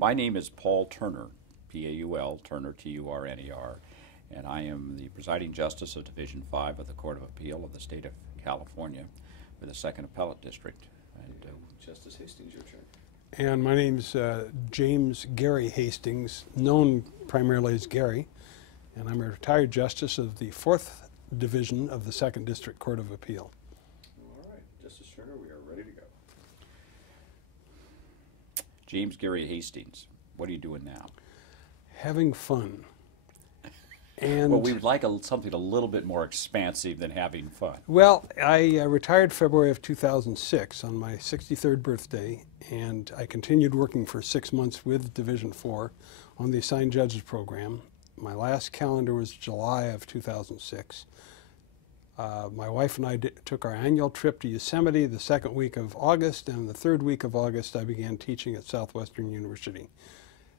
My name is Paul Turner, P-A-U-L, Turner, T-U-R-N-E-R, and I am the presiding justice of Division 5 of the Court of Appeal of the State of California for the 2nd Appellate District. And Justice Hastings, your turn. And my name's James Gary Hastings, known primarily as Gary, and I'm a retired justice of the 4th Division of the 2nd District Court of Appeal. All right, Justice Turner, we are ready to go. James Gary Hastings, what are you doing now? Having fun. And well, we would like something a little bit more expansive than having fun. Well, I retired February of 2006 on my 63rd birthday, and I continued working for 6 months with Division 4 on the assigned judges program. My last calendar was July of 2006. My wife and I took our annual trip to Yosemite the 2nd week of August, and the 3rd week of August I began teaching at Southwestern University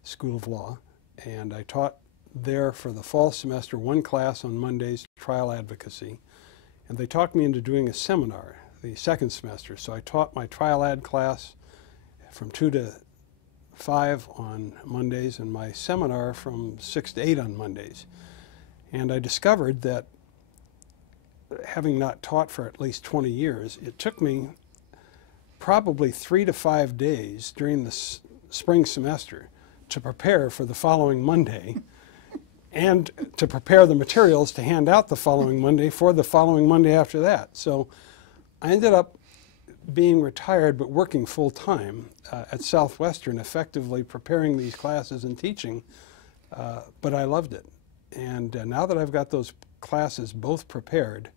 School of Law, and I taught there for the fall semester 1 class on Mondays, trial advocacy, and they talked me into doing a seminar the 2nd semester. So I taught my trial ad class from 2 to 5 on Mondays and my seminar from 6 to 8 on Mondays. And I discovered that, having not taught for at least 20 years, it took me probably 3 to 5 days during the spring semester to prepare for the following Monday and to prepare the materials to hand out the following Monday for the following Monday after that. So I ended up being retired but working full-time at Southwestern, effectively preparing these classes and teaching, but I loved it. And now that I've got those classes both prepared,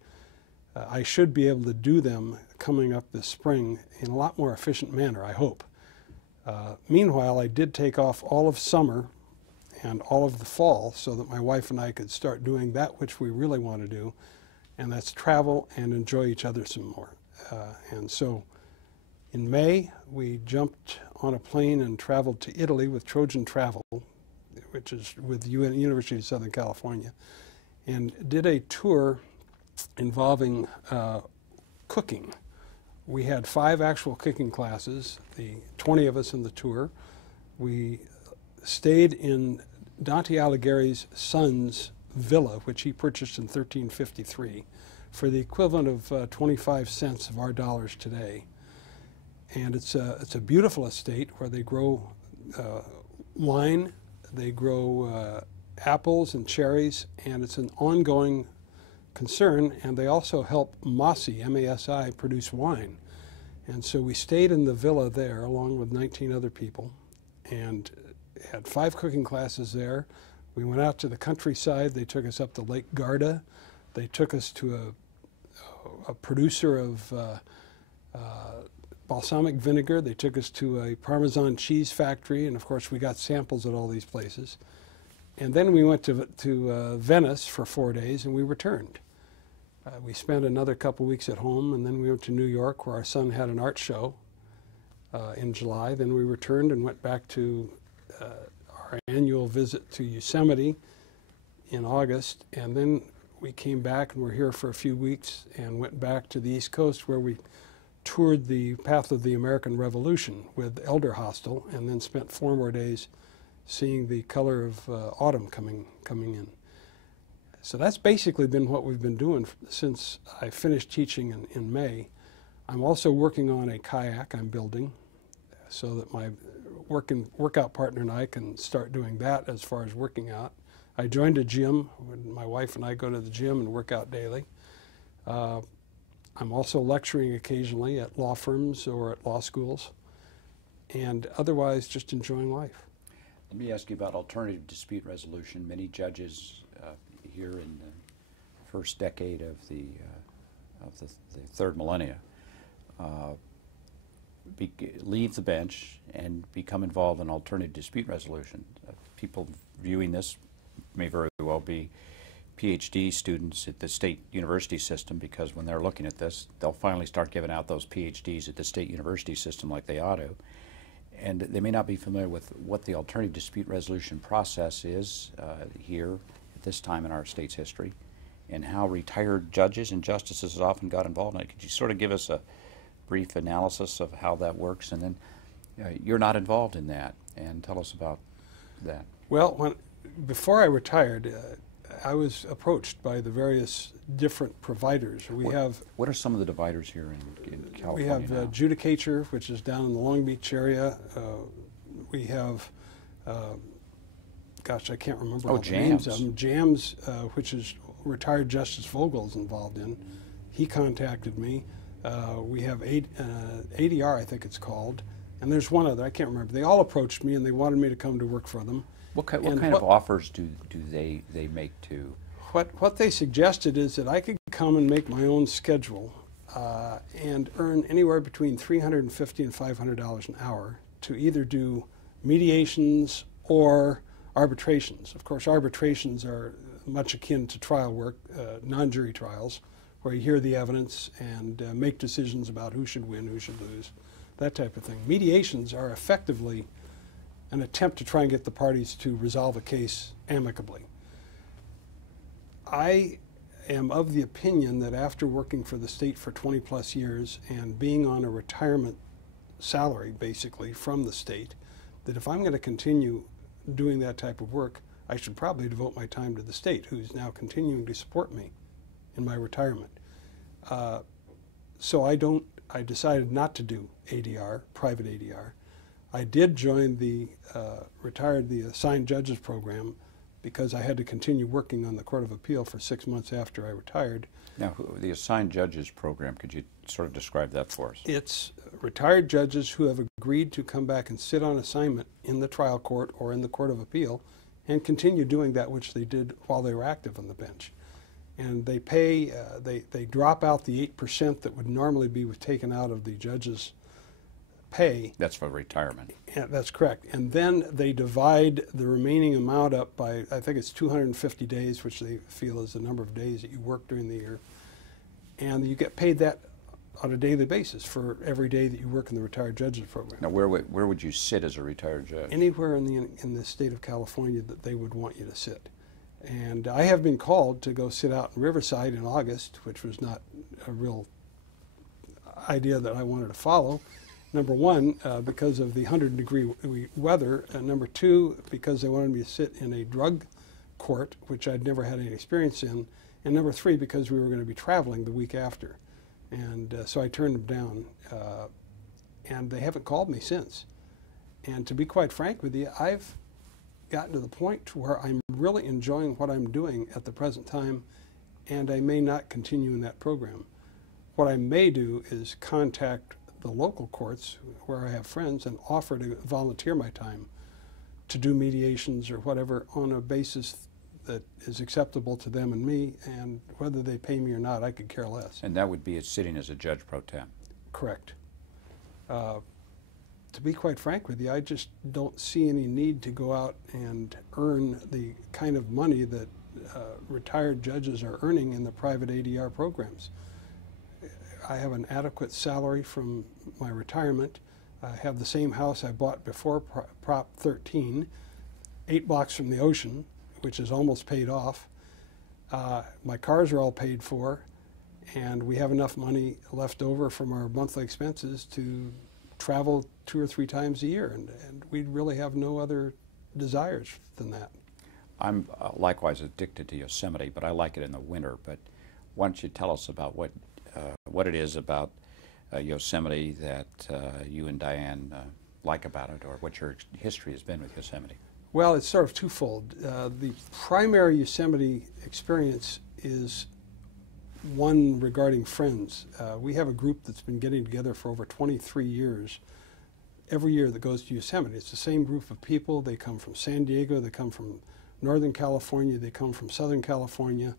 I should be able to do them coming up this spring in a lot more efficient manner, I hope. Meanwhile, I did take off all of summer and all of the fall so that my wife and I could start doing that which we really want to do, and that's travel and enjoy each other some more. And so in May, we jumped on a plane and traveled to Italy with Trojan Travel, which is with the University of Southern California, and did a tour involving cooking. We had 5 actual cooking classes, the 20 of us in the tour. We stayed in Dante Alighieri's son's villa, which he purchased in 1353, for the equivalent of 25 cents of our dollars today. And it's a beautiful estate where they grow wine, they grow apples and cherries, and it's an ongoing concern, and they also help Masi, M-A-S-I, produce wine. And so we stayed in the villa there along with 19 other people and had 5 cooking classes there. We went out to the countryside. They took us up to Lake Garda. They took us to a producer of balsamic vinegar. They took us to a Parmesan cheese factory, and of course we got samples at all these places. And then we went to Venice for 4 days, and we returned. We spent another couple weeks at home, and then we went to New York, where our son had an art show in July. Then we returned and went back to our annual visit to Yosemite in August, and then we came back and were here for a few weeks and went back to the East Coast, where we toured the path of the American Revolution with Elder Hostel, and then spent 4 more days seeing the color of autumn coming in. So that's basically been what we've been doing since I finished teaching in May. I'm also working on a kayak I'm building so that my workout partner and I can start doing that as far as working out. I joined a gym. My wife and I go to the gym and work out daily. I'm also lecturing occasionally at law firms or at law schools, and otherwise just enjoying life. Let me ask you about alternative dispute resolution. Many judges here in the first decade of the 3rd millennia leave the bench and become involved in alternative dispute resolution. People viewing this may very well be PhD students at the state university system, because when they're looking at this, they'll finally start giving out those PhDs at the state university system like they ought to. And they may not be familiar with what the alternative dispute resolution process is here at this time in our state's history, and how retired judges and justices often got involved in it. Could you sort of give us a brief analysis of how that works? And then you're not involved in that. And tell us about that. Well, before I retired, I was approached by the various different providers. What are some of the dividers here in California? We have Judicature, which is down in the Long Beach area. We have, gosh, I can't remember all the names of them. JAMS, which is retired Justice Vogel's involved in. He contacted me. We have ADR, I think it's called, and there's one other, I can't remember. They all approached me and they wanted me to come to work for them. What kind of offers do they make to? What they suggested is that I could come and make my own schedule and earn anywhere between $350 and $500 an hour to either do mediations or arbitrations. Of course, arbitrations are much akin to trial work, non-jury trials, where you hear the evidence and make decisions about who should win, who should lose, that type of thing. Mediations are effectively an attempt to try and get the parties to resolve a case amicably. I am of the opinion that after working for the state for 20 plus years and being on a retirement salary, basically, from the state, that if I'm going to continue doing that type of work, I should probably devote my time to the state, who's now continuing to support me in my retirement. So I decided not to do ADR, private ADR. I did join the assigned judges program because I had to continue working on the Court of Appeal for 6 months after I retired. Now, the assigned judges program, could you sort of describe that for us? It's retired judges who have agreed to come back and sit on assignment in the trial court or in the Court of Appeal and continue doing that which they did while they were active on the bench. And they pay, they drop out the 8% that would normally be taken out of the judge's pay. That's for retirement. Yeah, that's correct. And then they divide the remaining amount up by, I think it's 250 days, which they feel is the number of days that you work during the year. And you get paid that on a daily basis for every day that you work in the retired judges program. Now, where would you sit as a retired judge? Anywhere in the state of California that they would want you to sit. And I have been called to go sit out in Riverside in August, which was not a real idea that I wanted to follow. Number one, because of the 100-degree weather. And number two, because they wanted me to sit in a drug court, which I'd never had any experience in. And number three, because we were going to be traveling the week after. And so I turned them down. And they haven't called me since. And to be quite frank with you, I've gotten to the point where I'm really enjoying what I'm doing at the present time, and I may not continue in that program. What I may do is contact the local courts where I have friends and offer to volunteer my time to do mediations or whatever on a basis that is acceptable to them and me, and whether they pay me or not, I could care less. And that would be sitting as a judge pro tem? Correct. To be quite frank with you, I just don't see any need to go out and earn the kind of money that retired judges are earning in the private ADR programs. I have an adequate salary from my retirement. I have the same house I bought before Prop 13, 8 blocks from the ocean, which is almost paid off. My cars are all paid for, and we have enough money left over from our monthly expenses to travel 2 or 3 times a year, and we really have no other desires than that. I'm likewise addicted to Yosemite, but I like it in the winter. But why don't you tell us about what it is about Yosemite that you and Diane like about it, or what your history has been with Yosemite? Well, it's sort of twofold. The primary Yosemite experience is one regarding friends. We have a group that's been getting together for over 23 years, every year that goes to Yosemite. It's the same group of people. They come from San Diego, they come from Northern California, they come from Southern California,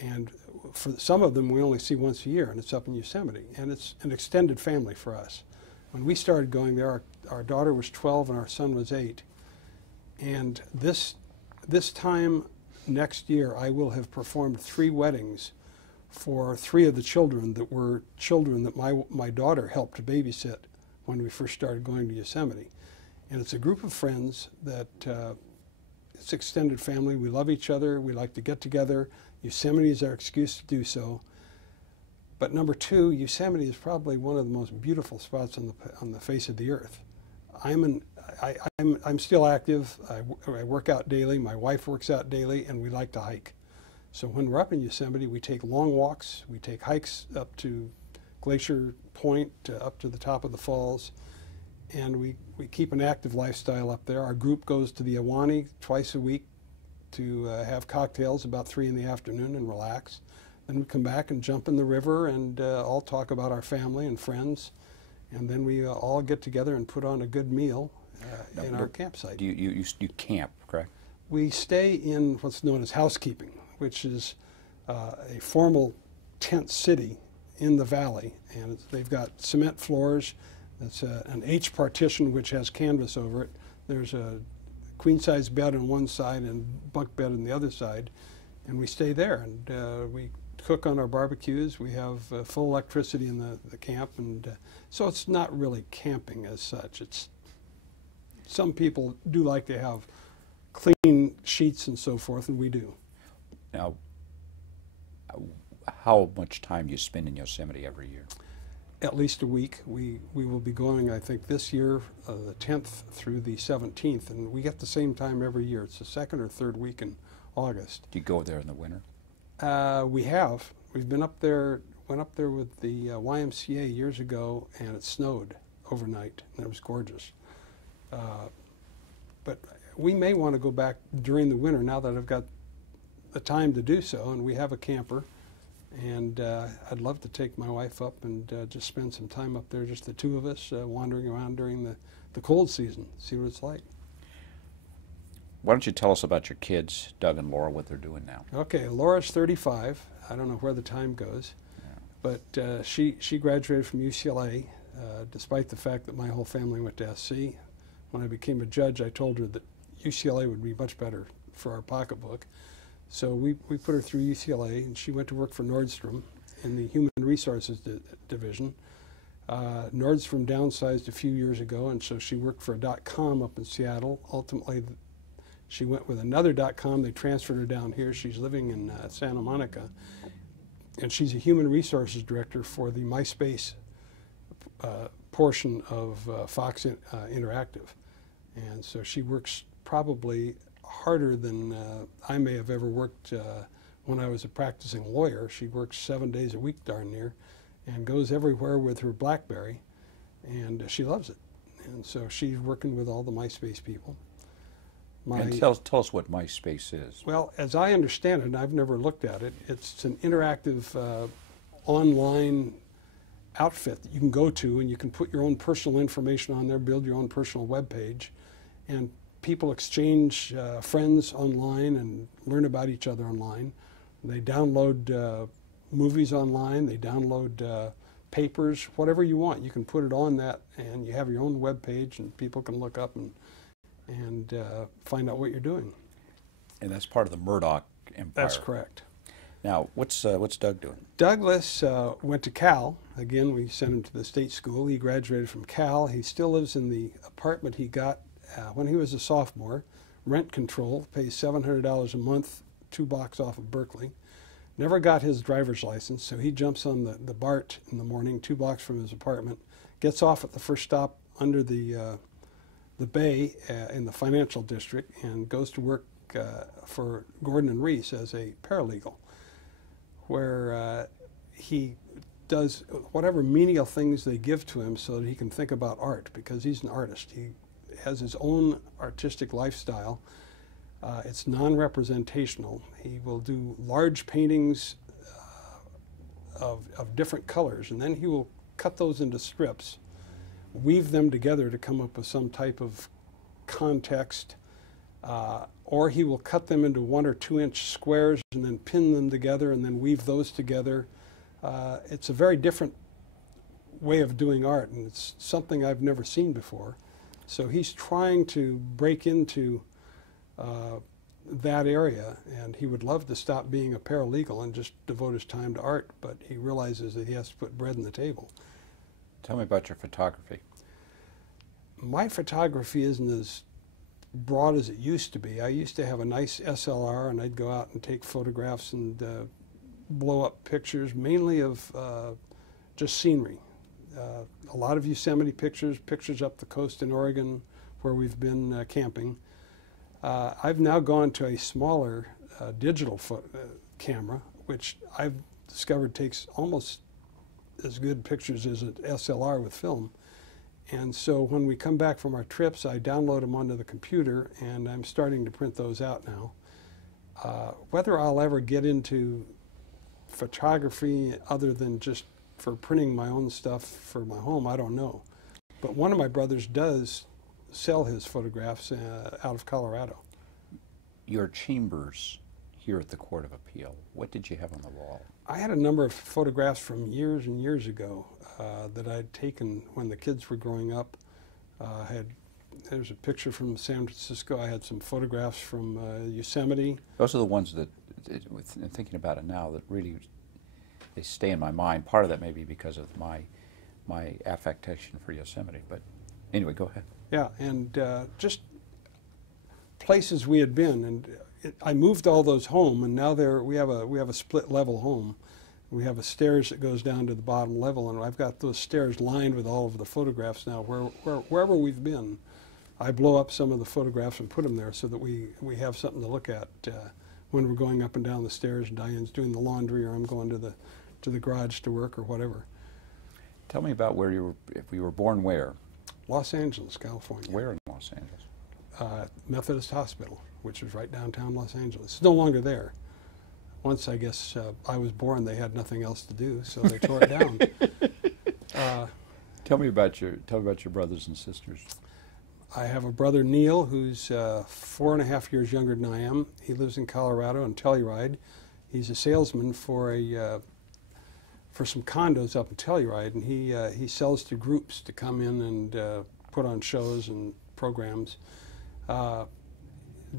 and for some of them we only see once a year, and it's up in Yosemite. And it's an extended family for us. When we started going there, our daughter was 12 and our son was 8. And this time next year, I will have performed 3 weddings for 3 of the children that were children that my daughter helped to babysit when we first started going to Yosemite. And it's a group of friends that, it's extended family. We love each other. We like to get together. Yosemite is our excuse to do so. But number 2, Yosemite is probably one of the most beautiful spots on the face of the earth. I'm still active. I work out daily. My wife works out daily, and we like to hike. So when we're up in Yosemite, we take long walks. We take hikes up to Glacier Point, up to the top of the falls, and we keep an active lifestyle up there. Our group goes to the Ahwahnee twice a week to have cocktails about 3 in the afternoon and relax. Then we come back and jump in the river and all talk about our family and friends. And then we all get together and put on a good meal in our campsite. You camp, correct? We stay in what's known as housekeeping, which is a formal tent city in the valley. And they've got cement floors. It's an H partition which has canvas over it. There's a queen-size bed on one side and bunk bed on the other side. And we stay there, and we cook on our barbecues. We have full electricity in the camp, and so it's not really camping as such. It's some people do like to have clean sheets and so forth, and we do. Now, how much time do you spend in Yosemite every year? At least a week. We will be going, I think, this year, the 10th through the 17th, and we get the same time every year. It's the second or third week in August. Do you go there in the winter? We have. We've been up there, went up there with the YMCA years ago, and it snowed overnight, and it was gorgeous. But we may want to go back during the winter now that I've got the time to do so, and we have a camper. And I'd love to take my wife up and just spend some time up there, just the two of us, wandering around during the cold season, see what it's like. Why don't you tell us about your kids, Doug and Laura, what they're doing now? Okay, Laura's 35. I don't know where the time goes, but she graduated from UCLA, despite the fact that my whole family went to SC. When I became a judge, I told her that UCLA would be much better for our pocketbook. So we put her through UCLA, and she went to work for Nordstrom in the Human Resources Division. Nordstrom downsized a few years ago, and so she worked for a .com up in Seattle. Ultimately, she went with another .com. They transferred her down here. She's living in Santa Monica, and she's a Human Resources Director for the Myspace portion of Fox Interactive. And so she works probably harder than I may have ever worked when I was a practicing lawyer. She works 7 days a week darn near and goes everywhere with her BlackBerry, and she loves it. And so she's working with all the Myspace people. And tell us what Myspace is. Well, as I understand it, and I've never looked at it, it's an interactive online outfit that you can go to, and you can put your own personal information on there, build your own personal web page, and people exchange friends online and learn about each other online. They download movies online, they download papers, whatever you want. You can put it on that, and you have your own web page, and people can look up and find out what you're doing. And that's part of the Murdoch empire. That's correct. Now, what's Doug doing? Douglas went to Cal. Again, we sent him to the state school. He graduated from Cal. He still lives in the apartment he got when he was a sophomore. Rent control, pays $700 a month, 2 blocks off of Berkeley. Never got his driver's license, so he jumps on the BART in the morning, 2 blocks from his apartment, gets off at the first stop under the bay in the financial district, and goes to work for Gordon and Reese as a paralegal, where he does whatever menial things they give to him so that he can think about art, because he's an artist. He has his own artistic lifestyle. It's non-representational. He will do large paintings of different colors, and then he will cut those into strips, weave them together to come up with some type of context, or he will cut them into 1 or 2 inch squares and then pin them together and then weave those together. It's a very different way of doing art, and it's something I've never seen before. So he's trying to break into that area, and he would love to stop being a paralegal and just devote his time to art, but he realizes that he has to put bread on the table. Tell me about your photography. My photography isn't as broad as it used to be. I used to have a nice SLR, and I'd go out and take photographs and blow up pictures, mainly of just scenery. A lot of Yosemite pictures, pictures up the coast in Oregon where we've been camping. I've now gone to a smaller digital camera, which I've discovered takes almost as good pictures as an SLR with film. And so when we come back from our trips, I download them onto the computer, and I'm starting to print those out now. Whether I'll ever get into photography other than just for printing my own stuff for my home, I don't know. But one of my brothers does sell his photographs out of Colorado. Your chambers here at the Court of Appeal, what did you have on the wall? I had a number of photographs from years and years ago that I'd taken when the kids were growing up. There's a picture from San Francisco. I had some photographs from Yosemite. Those are the ones that, thinking about it now, that really, they stay in my mind. Part of that may be because of my affectation for Yosemite, but anyway, go ahead. Yeah, and just places we had been, and I moved all those home, and now we have a split level home. We have a stairs that goes down to the bottom level, and I've got those stairs lined with all of the photographs now. Wherever we've been, I blow up some of the photographs and put them there so that we have something to look at when we're going up and down the stairs, and Diane's doing the laundry, or I'm going to the garage to work, or whatever. Tell me about where you were. If you were born where? Los Angeles, California. Where in Los Angeles? Methodist Hospital, which is right downtown Los Angeles. It's no longer there. Once, I guess, I was born, they had nothing else to do, so they tore it down. Tell me about your brothers and sisters. I have a brother, Neil, who's 4.5 years younger than I am. He lives in Colorado on Telluride. He's a salesman for some condos up in Telluride, and he sells to groups to come in and put on shows and programs.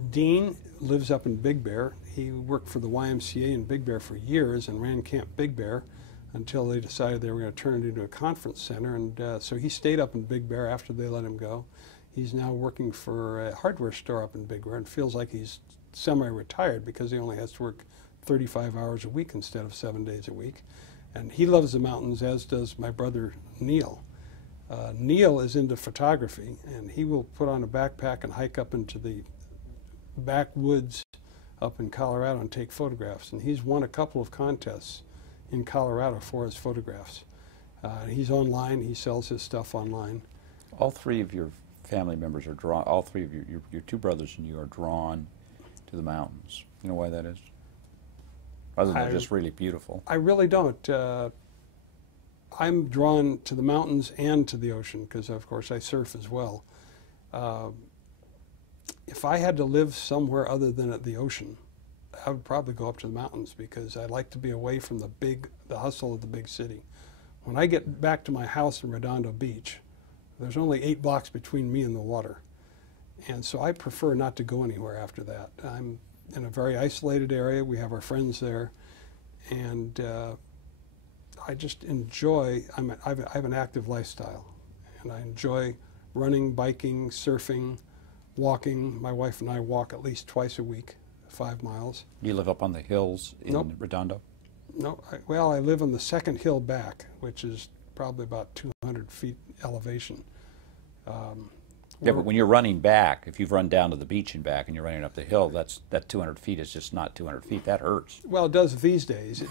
Dean lives up in Big Bear. He worked for the YMCA in Big Bear for years and ran Camp Big Bear until they decided they were going to turn it into a conference center, and so he stayed up in Big Bear after they let him go. He's now working for a hardware store up in Big Bear and feels like he's semi-retired because he only has to work 35 hours a week instead of 7 days a week. And he loves the mountains, as does my brother Neil. Neil is into photography, and he will put on a backpack and hike up into the backwoods up in Colorado and take photographs. And he's won a couple of contests in Colorado for his photographs. He's online. He sells his stuff online. All three of your family members are drawn. All three of your two brothers and you are drawn to the mountains. You know why that is? Other than they're just really beautiful. I really don't. I'm drawn to the mountains and to the ocean because, of course, I surf as well. If I had to live somewhere other than at the ocean, I would probably go up to the mountains because I like to be away from the hustle of the big city. When I get back to my house in Redondo Beach, there's only 8 blocks between me and the water. And so I prefer not to go anywhere after that. I'm in a very isolated area. We have our friends there. And I just enjoy, I have an active lifestyle. And I enjoy running, biking, surfing, walking. My wife and I walk at least twice a week, 5 miles. You live up on the hills in Nope. Redondo? No, I live on the second hill back, which is probably about 200 feet elevation. Yeah, but when you're running back, if you've run down to the beach and back and you're running up the hill, that 200 feet is just not 200 feet. That hurts. Well, it does these days. It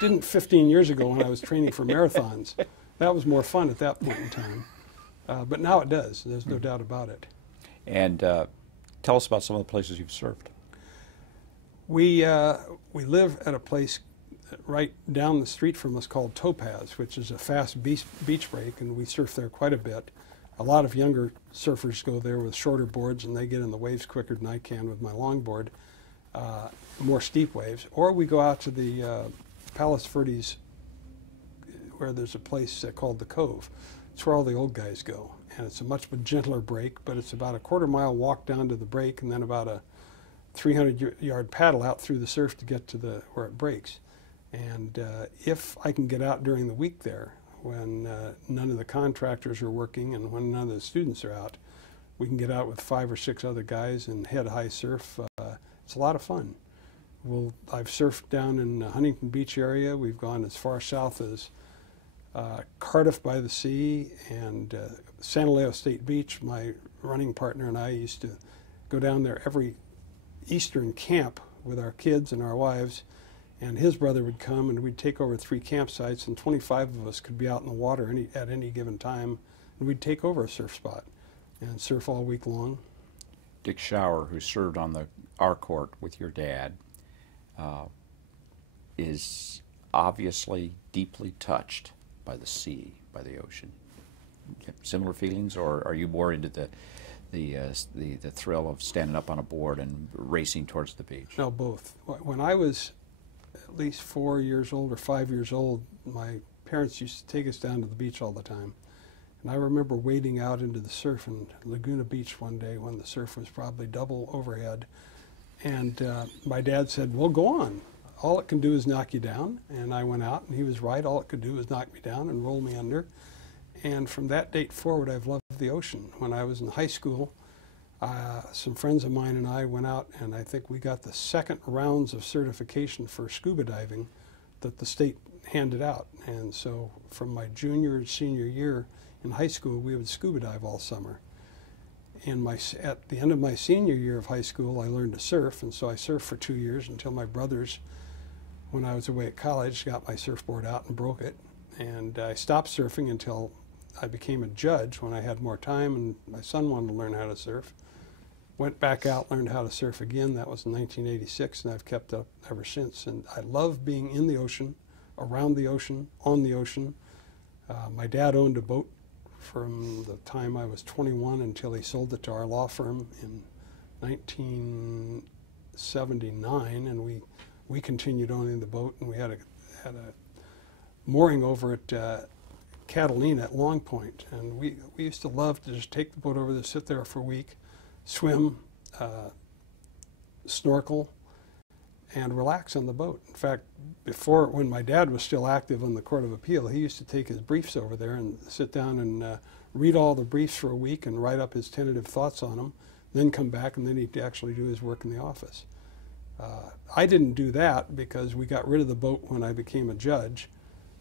didn't 15 years ago when I was training for marathons. That was more fun at that point in time. But now it does. There's no doubt about it. And tell us about some of the places you've surfed. We live at a place right down the street from us called Topaz, which is a fast beach break, and we surf there quite a bit. A lot of younger surfers go there with shorter boards, and they get in the waves quicker than I can with my longboard, more steep waves. Or we go out to the Palos Verdes, where there's a place called the Cove. It's where all the old guys go, and it's a much gentler break, but it's about a quarter-mile walk down to the break, and then about a 300-yard paddle out through the surf to get to where it breaks. And if I can get out during the week there, when none of the contractors are working and when none of the students are out, we can get out with 5 or 6 other guys and head high surf. It's a lot of fun. I've surfed down in the Huntington Beach area. We've gone as far south as Cardiff by the Sea, and Santa Leo State Beach. My running partner and I used to go down there every Eastern camp with our kids and our wives, and his brother would come and we'd take over 3 campsites, and 25 of us could be out in the water at any given time, and we'd take over a surf spot and surf all week long. Dick Shower, who served on our court with your dad, is obviously deeply touched by the sea, by the ocean. Similar feelings, or are you more into the thrill of standing up on a board and racing towards the beach? No, both. When I was at least 4 years old or 5 years old, my parents used to take us down to the beach all the time. And I remember wading out into the surf in Laguna Beach one day when the surf was probably double overhead. And my dad said, well, go on. All it can do is knock you down. And I went out, and he was right. All it could do was knock me down and roll me under. And from that date forward, I've loved the ocean. When I was in high school, some friends of mine and I went out, and I think we got the 2nd rounds of certification for scuba diving that the state handed out. And so from my junior and senior year in high school, we would scuba dive all summer. At the end of my senior year of high school, I learned to surf, and so I surfed for 2 years until my brothers, when I was away at college, got my surfboard out and broke it. And I stopped surfing until I became a judge when I had more time, and my son wanted to learn how to surf. Went back out, learned how to surf again. That was in 1986, and I've kept up ever since. And I love being in the ocean, around the ocean, on the ocean. My dad owned a boat from the time I was 21 until he sold it to our law firm in 1979, and we continued owning the boat, and we had a mooring over at Catalina at Long Point, and we used to love to just take the boat over there, sit there for a week, swim, snorkel, and relax on the boat. In fact, when my dad was still active on the Court of Appeal, he used to take his briefs over there and sit down and read all the briefs for a week and write up his tentative thoughts on them, then come back, and then he'd actually do his work in the office. I didn't do that because we got rid of the boat when I became a judge,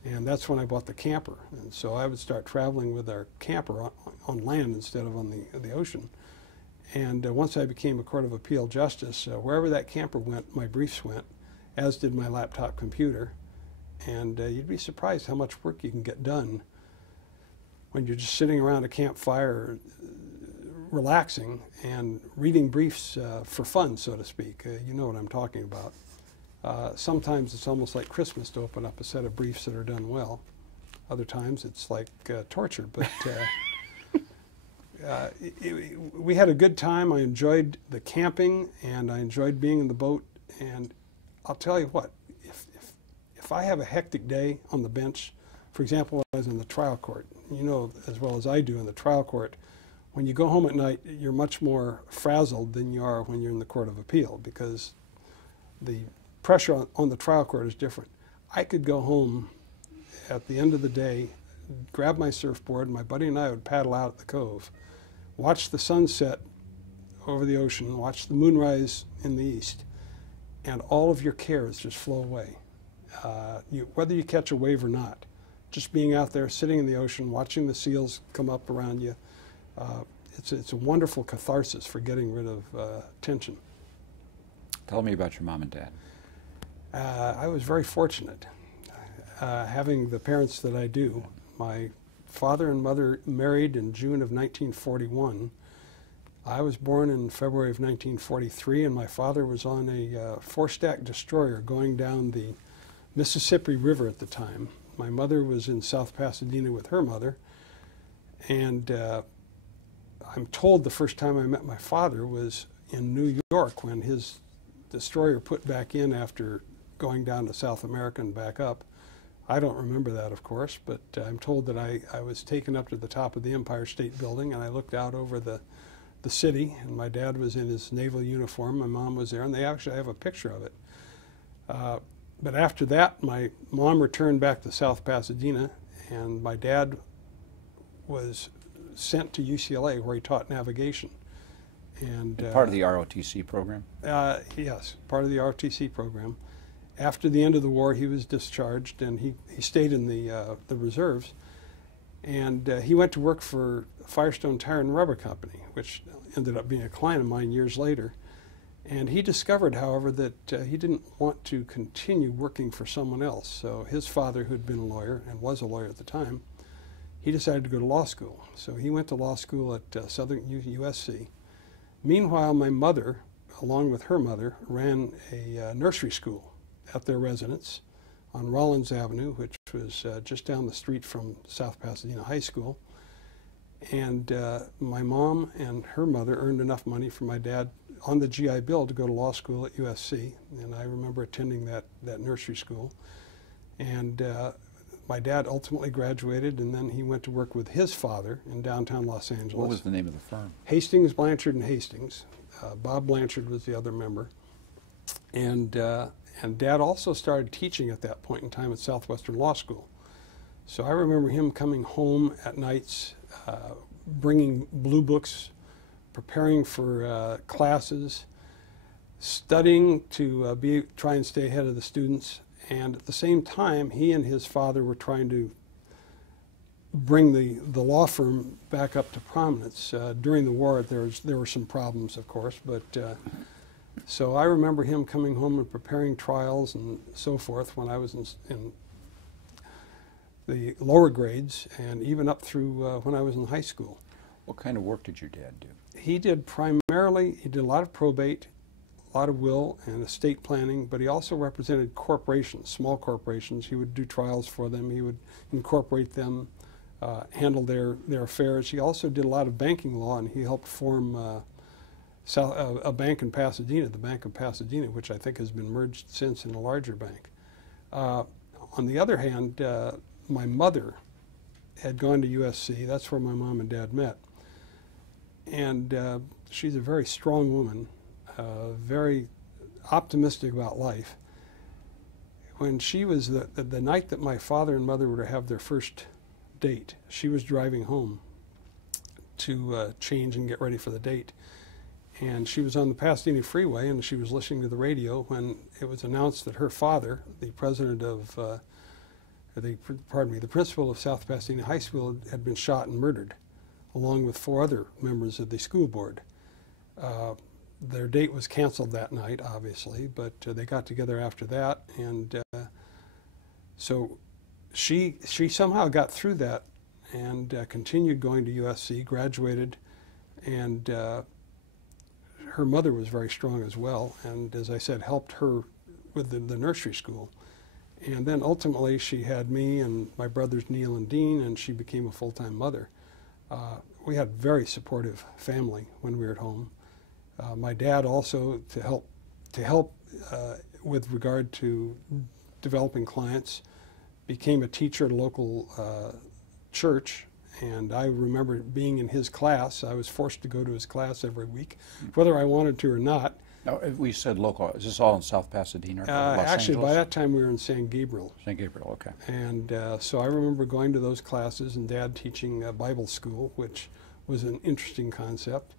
and that's when I bought the camper. And so I would start traveling with our camper on land instead of on the ocean. And once I became a Court of Appeal justice, wherever that camper went, my briefs went, as did my laptop computer. And you'd be surprised how much work you can get done when you're just sitting around a campfire relaxing and reading briefs for fun, so to speak. You know what I'm talking about. Sometimes it's almost like Christmas to open up a set of briefs that are done well. Other times it's like torture, but we had a good time. I enjoyed the camping, and I enjoyed being in the boat. And I'll tell you what, if I have a hectic day on the bench, for example, I was in the trial court, you know as well as I do in the trial court, when you go home at night, you're much more frazzled than you are when you're in the Court of Appeal, because the pressure on the trial court is different. I could go home at the end of the day, grab my surfboard, my buddy and I would paddle out at the cove, watch the sunset over the ocean, watch the moonrise in the east, and all of your cares just flow away. Whether you catch a wave or not, just being out there, sitting in the ocean, watching the seals come up around you, it's a wonderful catharsis for getting rid of tension. Tell me about your mom and dad. I was very fortunate having the parents that I do. My father and mother married in June of 1941. I was born in February of 1943, and my father was on a four-stack destroyer going down the Mississippi River at the time. My mother was in South Pasadena with her mother, and I'm told the first time I met my father was in New York when his destroyer put back in after going down to South America and back up. I don't remember that, of course, but I'm told that I was taken up to the top of the Empire State Building, and I looked out over the city, and my dad was in his naval uniform, my mom was there, and they actually have a picture of it. But after that, my mom returned back to South Pasadena, and my dad was sent to UCLA, where he taught navigation. And part of the ROTC program? Yes, part of the ROTC program. After the end of the war, he was discharged, and he stayed in the reserves. And he went to work for Firestone Tire and Rubber Company, which ended up being a client of mine years later. And he discovered, however, that he didn't want to continue working for someone else. So his father, who had been a lawyer and was a lawyer at the time, he decided to go to law school. So he went to law school at Southern USC. Meanwhile, my mother, along with her mother, ran a nursery school at their residence on Rollins Avenue, which was just down the street from South Pasadena High School. And my mom and her mother earned enough money for my dad on the GI Bill to go to law school at USC. And I remember attending that nursery school. And my dad ultimately graduated, and then he went to work with his father in downtown Los Angeles. What was the name of the firm? Hastings, Blanchard, and Hastings. Bob Blanchard was the other member. And Dad also started teaching at that point in time at Southwestern Law School. So I remember him coming home at nights, bringing blue books, preparing for classes, studying to try and stay ahead of the students. And at the same time, he and his father were trying to bring the law firm back up to prominence. During the war, there were some problems, of course, but so I remember him coming home and preparing trials and so forth when I was in the lower grades, and even up through when I was in high school. What kind of work did your dad do? He did a lot of probate, a lot of will and estate planning, but he also represented corporations, small corporations. He would do trials for them. He would incorporate them, handle their affairs. He also did a lot of banking law, and he helped form a bank in Pasadena, the Bank of Pasadena, which I think has been merged since in a larger bank. On the other hand, my mother had gone to USC. That's where my mom and dad met. And she's a very strong woman, very optimistic about life. When she was, the night that my father and mother were to have their first date, she was driving home to change and get ready for the date. And she was on the Pasadena Freeway, and she was listening to the radio when it was announced that her father, the president of, the principal of South Pasadena High School, had been shot and murdered, along with 4 other members of the school board. Their date was canceled that night, obviously, but they got together after that, and so she somehow got through that and continued going to USC, graduated, and her mother was very strong as well, and as I said, helped her with the nursery school. And then ultimately she had me and my brothers Neil and Dean, and she became a full-time mother. We had a very supportive family when we were at home. My dad also, to help with regard to developing clients, became a teacher at a local church. And I remember being in his class. I was forced to go to his class every week, whether I wanted to or not. Now, we said local. Is this all in South Pasadena? Or Los Actually, Angeles? by that time we were in San Gabriel. San Gabriel, okay. And so I remember going to those classes and Dad teaching Bible school, which was an interesting concept.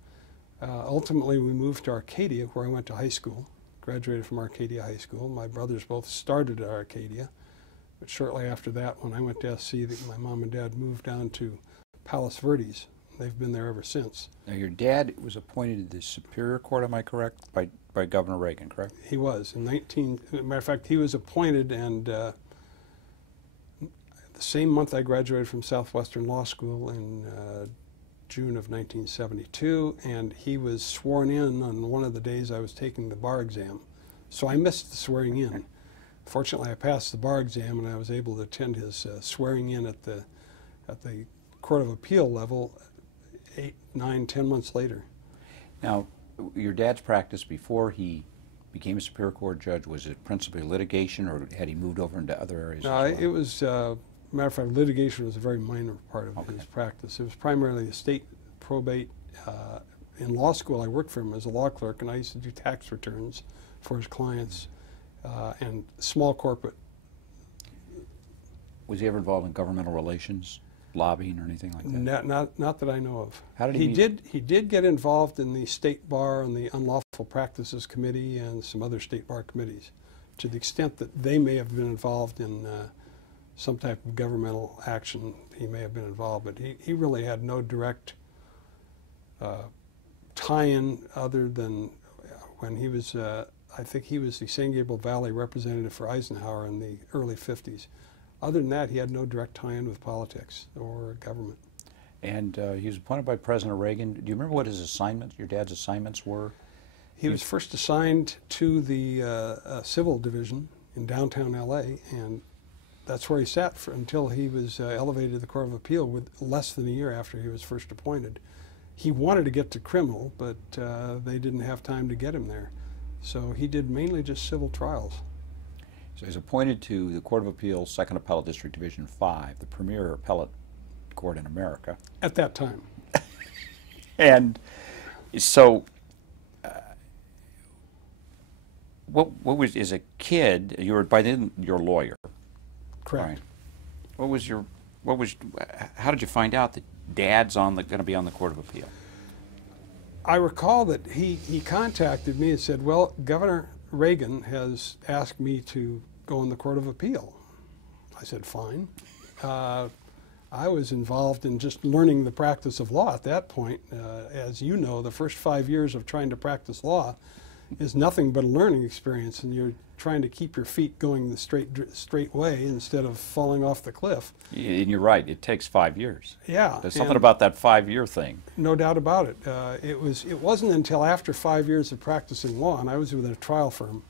Ultimately, we moved to Arcadia, where I went to high school, graduated from Arcadia High School. My brothers both started at Arcadia. But shortly after that, when I went to SC, my mom and Dad moved down to Palos Verdes. They've been there ever since. Now, your dad was appointed to the Superior Court, am I correct, by Governor Reagan, correct? He was. Matter of fact, he was appointed, and the same month I graduated from Southwestern Law School in June of 1972, and he was sworn in on one of the days I was taking the bar exam. So I missed the swearing in. Fortunately, I passed the bar exam, and I was able to attend his swearing in at the Court of Appeal level 8, 9, 10 months later. Now, your dad's practice before he became a Superior Court judge, was it principally litigation, or had he moved over into other areas? No, it was, matter of fact, litigation was a very minor part of his practice. It was primarily estate, probate. In law school, I worked for him as a law clerk, and I used to do tax returns for his clients and small corporate. Was he ever involved in governmental relations, lobbying, or anything like that? Not that I know of. How did he did get involved in the state bar and the Unlawful Practices Committee and some other state bar committees to the extent that they may have been involved in some type of governmental action, he may have been involved, but he really had no direct tie-in other than when he was, I think he was the San Gabriel Valley representative for Eisenhower in the early 50s. Other than that, he had no direct tie-in with politics or government. And he was appointed by President Reagan. Do you remember what his assignments, your dad's assignments were? He was first assigned to the civil division in downtown LA, and that's where he sat until he was elevated to the Court of Appeal with less than a year after he was first appointed. He wanted to get to criminal, but they didn't have time to get him there. So he did mainly just civil trials. So he's appointed to the Court of Appeals, 2nd Appellate District, Division 5, the premier appellate court in America. At that time. And so, what was, as a kid, you were, by then, you're a lawyer. Correct. Right. How did you find out that Dad's going to be on the Court of Appeal? I recall that he contacted me and said, well, Governor Reagan has asked me to go on the Court of Appeal. I said, fine. I was involved in just learning the practice of law at that point. As you know, the first 5 years of trying to practice law is nothing but a learning experience, and you're trying to keep your feet going the straight way instead of falling off the cliff. And you're right, it takes 5 years. Yeah. There's something about that 5-year thing. No doubt about it. It wasn't until after 5 years of practicing law, and I was with a trial firm,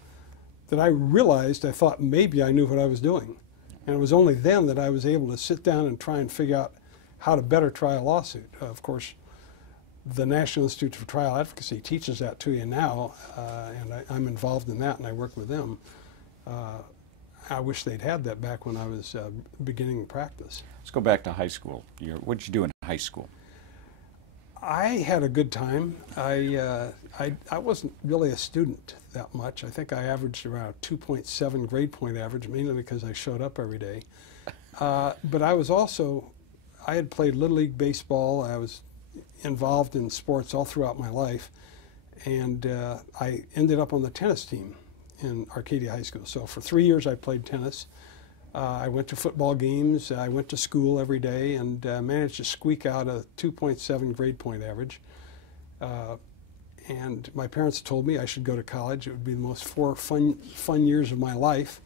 that I realized, I thought maybe I knew what I was doing. And it was only then that I was able to sit down and try and figure out how to better try a lawsuit. Of course, the National Institute for Trial Advocacy teaches that to you now, and I'm involved in that, and I work with them. I wish they'd had that back when I was beginning practice. Let's go back to high school. What did you do in high school? I had a good time. I wasn't really a student that much. I think I averaged around 2.7 grade point average, mainly because I showed up every day. But I was also, I had played Little League baseball. I was involved in sports all throughout my life. And I ended up on the tennis team in Arcadia High School. So for 3 years I played tennis. I went to football games. I went to school every day and managed to squeak out a 2.7 grade point average. And my parents told me I should go to college. It would be the most fun years of my life.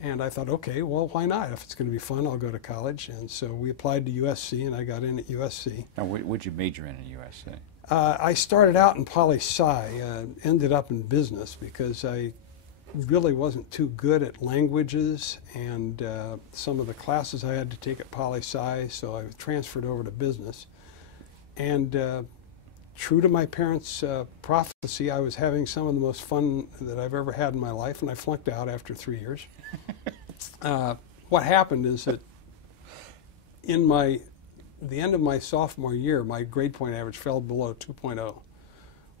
And I thought, okay, well, why not? If it's going to be fun, I'll go to college. And so we applied to USC, and I got in at USC. Now, what did you major in USC? I started out in poli-sci, ended up in business because I really wasn't too good at languages and some of the classes I had to take at poli-sci, so I transferred over to business. And true to my parents' prophecy, I was having some of the most fun that I've ever had in my life, and I flunked out after 3 years. What happened is that in the end of my sophomore year, my grade point average fell below 2.0.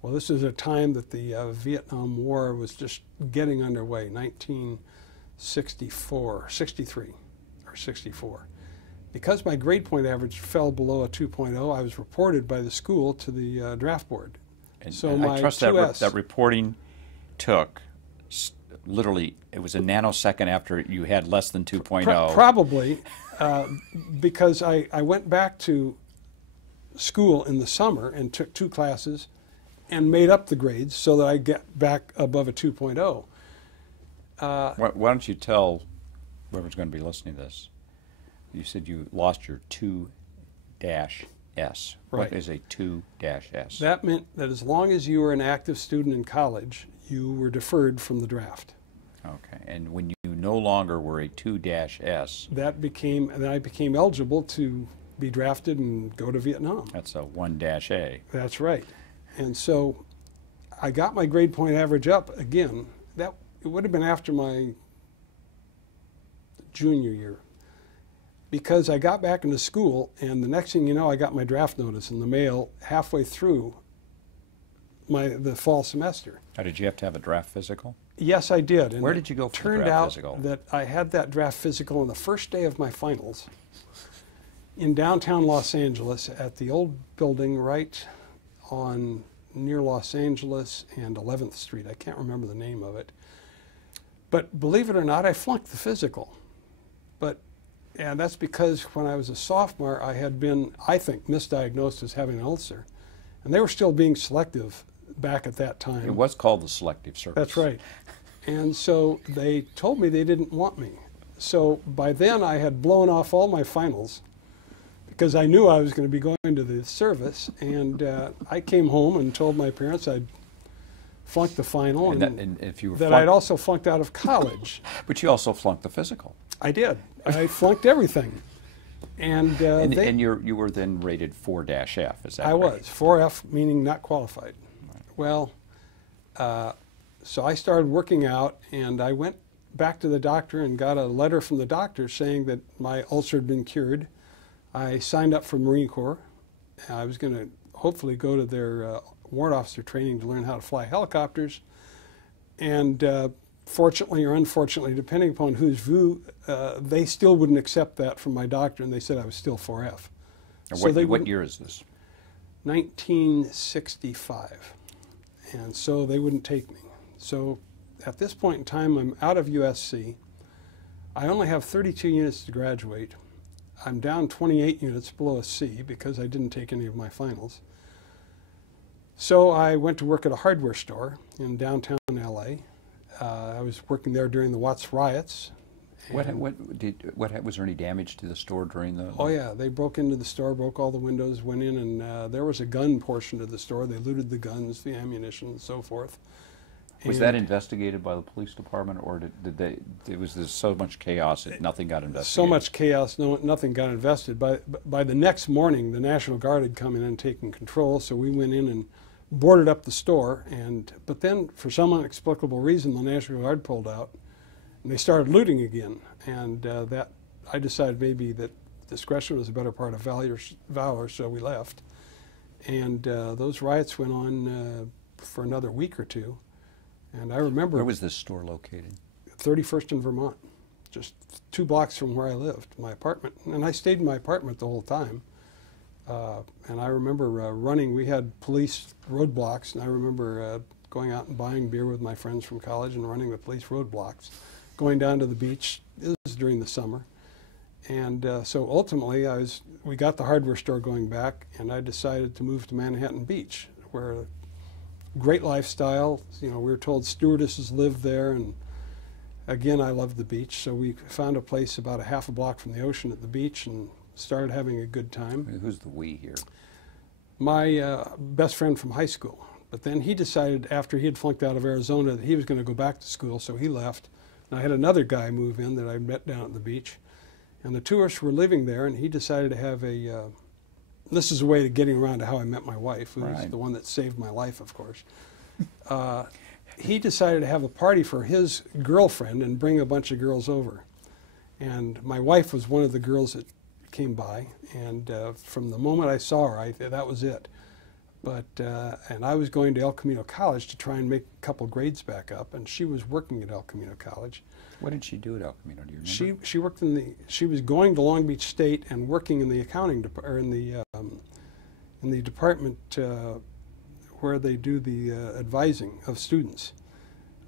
Well, this is a time that the Vietnam War was just getting underway, 63 or 64. Because my grade point average fell below a 2.0, I was reported by the school to the draft board. And, so and my I trust that reporting took literally, it was a nanosecond after you had less than 2.0. Probably, because I went back to school in the summer and took 2 classes and made up the grades so that I get back above a 2.0. Why don't you tell whoever's going to be listening to this, you said you lost your 2-S. Right. What is a 2-S? That meant that as long as you were an active student in college, you were deferred from the draft. Okay, and when you no longer were a 2-S, then I became eligible to be drafted and go to Vietnam. That's a 1-A. That's right. And so I got my grade point average up again. It would have been after my junior year, because I got back into school, and the next thing you know, I got my draft notice in the mail halfway through the fall semester. Now, did you have to have a draft physical? Yes, I did. And where did you go for the draft draft physical? Turned out that I had that draft physical on the first day of my finals in downtown Los Angeles at the old building right near Los Angeles and 11th Street. I can't remember the name of it. But believe it or not, I flunked the physical. And that's because when I was a sophomore, I had been, I think, misdiagnosed as having an ulcer. And they were still being selective back at that time. It was called the selective service. That's right. And so they told me they didn't want me. So by then I had blown off all my finals because I knew I was going to be going to the service. And I came home and told my parents I'd flunked the final and if you were that I'd also flunked out of college. But you also flunked the physical. I did. I flunked everything. And you were then rated 4-F, is that right? I was. 4F, meaning not qualified. Right. Well, so I started working out, and I went back to the doctor and got a letter from the doctor saying that my ulcer had been cured. I signed up for Marine Corps. I was going to hopefully go to their warrant officer training to learn how to fly helicopters. And fortunately or unfortunately, depending upon whose view, they still wouldn't accept that from my doctor, and they said I was still 4F. So what year is this? 1965. And so they wouldn't take me. So at this point in time, I'm out of USC. I only have 32 units to graduate. I'm down 28 units below a C because I didn't take any of my finals. So I went to work at a hardware store in downtown LA. I was working there during the Watts riots. Was there any damage to the store during the? Oh yeah, they broke into the store, broke all the windows, went in, and there was a gun portion of the store. They looted the guns, the ammunition, and so forth. Was that investigated by the police department, or did they? Was there so much chaos that nothing got investigated? So much chaos, nothing got invested. By the next morning, the National Guard had come in and taken control, so we went in and boarded up the store. But then, for some inexplicable reason, the National Guard pulled out, and they started looting again. And I decided maybe that discretion was a better part of valor, so we left. And those riots went on for another week or two. And I remember... Where was this store located? 31st in Vermont, just 2 blocks from where I lived, my apartment. And I stayed in my apartment the whole time. And I remember running, we had police roadblocks, and I remember going out and buying beer with my friends from college and running the police roadblocks, going down to the beach. It was during the summer. And so ultimately, we got the hardware store going back, and I decided to move to Manhattan Beach, where great lifestyle. You know, we were told stewardesses lived there, and again, I loved the beach. So we found a place about a half a block from the ocean at the beach and started having a good time. Who's the we here? My best friend from high school. But then he decided after he had flunked out of Arizona that he was going to go back to school, so he left. And I had another guy move in that I met down at the beach. And the two of us were living there, and he decided to have a... this is a way of getting around to how I met my wife, who was the one that saved my life, of course. He decided to have a party for his girlfriend and bring a bunch of girls over. And my wife was one of the girls that came by, and from the moment I saw her, that was it. But and I was going to El Camino College to try and make a couple grades back up, and she was working at El Camino College. What did she do at El Camino? Do you remember? She worked in the. She was going to Long Beach State and working in the accounting or in the department where they do the advising of students.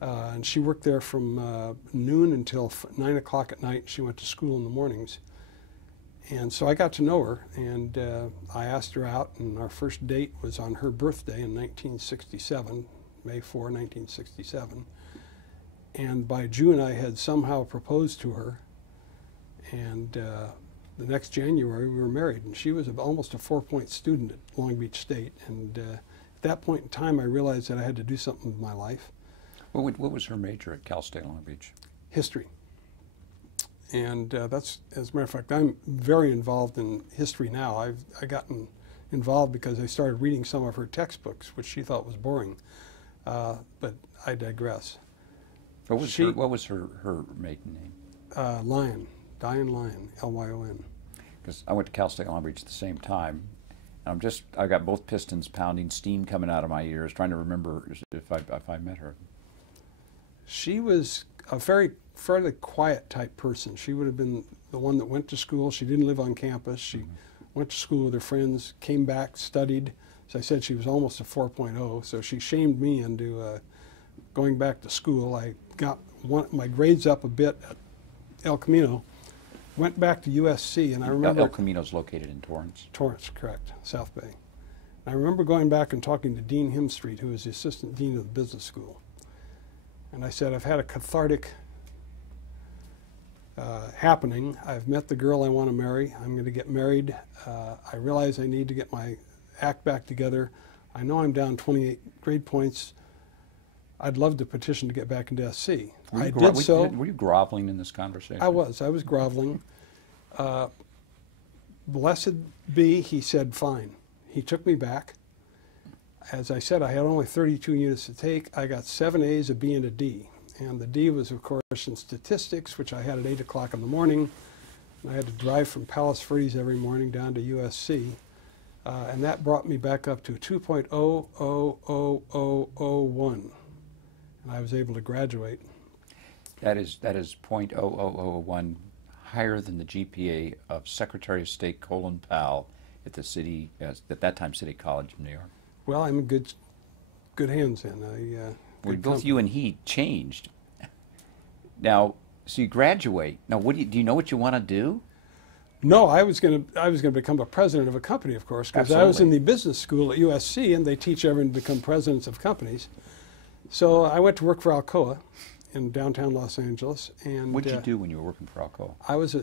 And she worked there from noon until 9 o'clock at night. She went to school in the mornings. And so I got to know her, and I asked her out, and our first date was on her birthday in 1967, May 4, 1967. And by June, I had somehow proposed to her, and the next January, we were married. And she was almost a 4-point student at Long Beach State, and at that point in time, I realized that I had to do something with my life. What was her major at Cal State Long Beach? History. And that's, as a matter of fact, I'm very involved in history now. I've gotten involved because I started reading some of her textbooks, which she thought was boring. But I digress. What was her maiden name? Lyon, Diane Lyon, Lyon. Because I went to Cal State Long Beach at the same time. And I got both pistons pounding, steam coming out of my ears, trying to remember if I met her. She was a fairly quiet type person. She would have been the one that went to school. She didn't live on campus. She went to school with her friends, came back, studied. As I said, she was almost a 4.0, so she shamed me into going back to school. I got my grades up a bit at El Camino, went back to USC, and I remember... El Camino's located in Torrance. Torrance, correct, South Bay. I remember going back and talking to Dean Himstreet, who was the assistant dean of the business school. And I said, I've had a cathartic happening. I've met the girl I want to marry. I'm going to get married. I realize I need to get my act back together. I know I'm down 28 grade points. I'd love to petition to get back into SC. I did so. Were you groveling in this conversation? I was groveling. Blessed be, he said, fine. He took me back. As I said, I had only 32 units to take. I got 7 A's, a B, and a D. And the D was, of course, in statistics, which I had at 8 o'clock in the morning. And I had to drive from Palos Verdes every morning down to USC. And that brought me back up to 2.00001. And I was able to graduate. That is .0001 higher than the GPA of Secretary of State Colin Powell at the city, at that time City College of New York. Well, I'm in good hands then. Both you and he changed. Now, so you graduate. Now, do you know what you want to do? No, I was going to become a president of a company, of course, because I was in the business school at USC, and they teach everyone to become presidents of companies. So I went to work for Alcoa in downtown Los Angeles. And what did you do when you were working for Alcoa? I was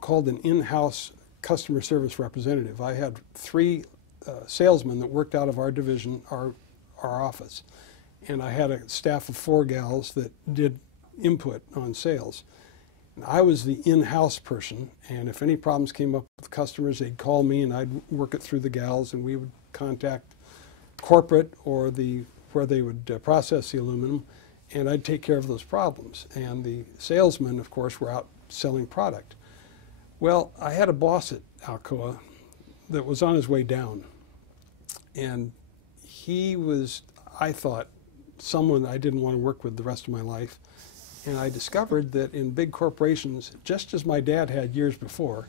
called an in-house customer service representative. I had 3 salesmen that worked out of our division, our office. And I had a staff of 4 gals that did input on sales. And I was the in-house person, and if any problems came up with customers, they'd call me and I'd work it through the gals, and we would contact corporate or where they would process the aluminum, and I'd take care of those problems. And the salesmen, of course, were out selling product. Well, I had a boss at Alcoa that was on his way down, and he was, I thought, someone I didn't want to work with the rest of my life. And I discovered that in big corporations, just as my dad had years before,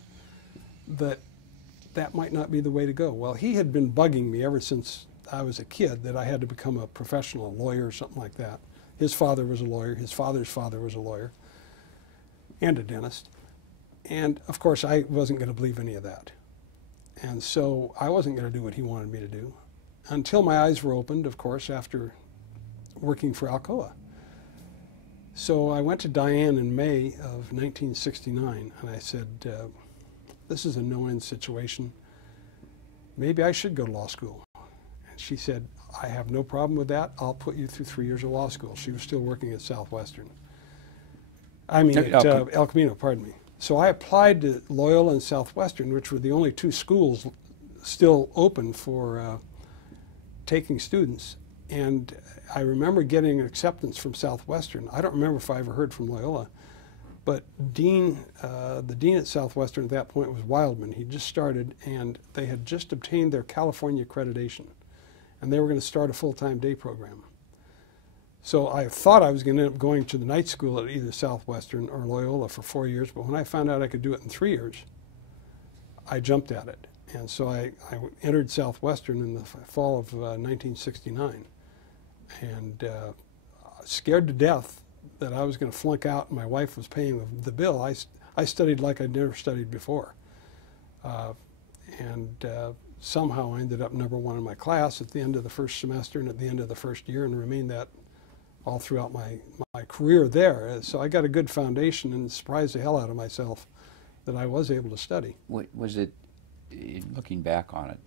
that might not be the way to go. Well, he had been bugging me ever since I was a kid that I had to become a professional lawyer or something like that. His father was a lawyer. His father's father was a lawyer and a dentist. And, of course, I wasn't going to believe any of that. And so I wasn't going to do what he wanted me to do until my eyes were opened, of course, after working for Alcoa. So I went to Diane in May of 1969, and I said, this is a no-end situation. Maybe I should go to law school. And she said, I have no problem with that. I'll put you through 3 years of law school. She was still working at Southwestern. I mean, at El Camino, pardon me. So I applied to Loyola and Southwestern, which were the only 2 schools still open for taking students. And I remember getting acceptance from Southwestern. I don't remember if I ever heard from Loyola, but the dean at Southwestern at that point was Wildman. He just started, and they had just obtained their California accreditation, and they were going to start a full-time day program. So I thought I was going to end up going to the night school at either Southwestern or Loyola for 4 years, but when I found out I could do it in 3 years, I jumped at it. And so I entered Southwestern in the fall of 1969. And scared to death that I was going to flunk out and my wife was paying the bill, I studied like I'd never studied before. Somehow I ended up #1 in my class at the end of the first semester and at the end of the first year, and remained that all throughout my career there. So I got a good foundation and surprised the hell out of myself that I was able to study. Was it, looking back on it,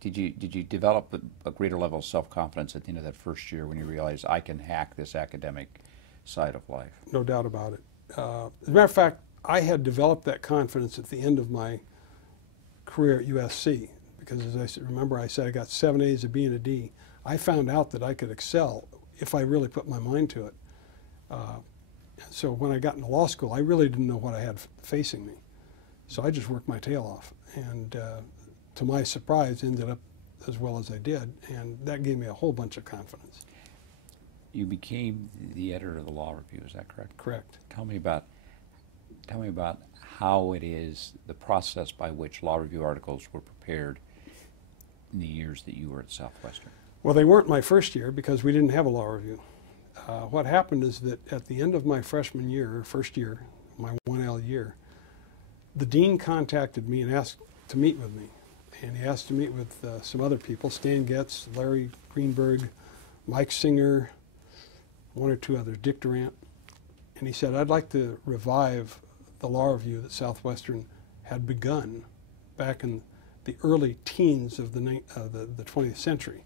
did you develop a greater level of self-confidence at the end of that first year when you realized I can hack this academic side of life? No doubt about it. As a matter of fact, I had developed that confidence at the end of my career at USC, because as I remember, I said I got 7 A's, a B, and a D. I found out that I could excel if I really put my mind to it. So when I got into law school, I really didn't know what I had facing me. So I just worked my tail off, and to my surprise, ended up as well as I did, and that gave me a whole bunch of confidence. You became the editor of the Law Review, is that correct? Correct. Tell me about how it is, the process by which Law Review articles were prepared in the years that you were at Southwestern. Well, they weren't my first year because we didn't have a Law Review. What happened is that at the end of my freshman year, first year, my 1L year, the dean contacted me and asked to meet with me. And he asked to meet with some other people, Stan Getz, Larry Greenberg, Mike Singer, one or two others, Dick Durant. And he said, I'd like to revive the law review that Southwestern had begun back in the early teens of the 20th century,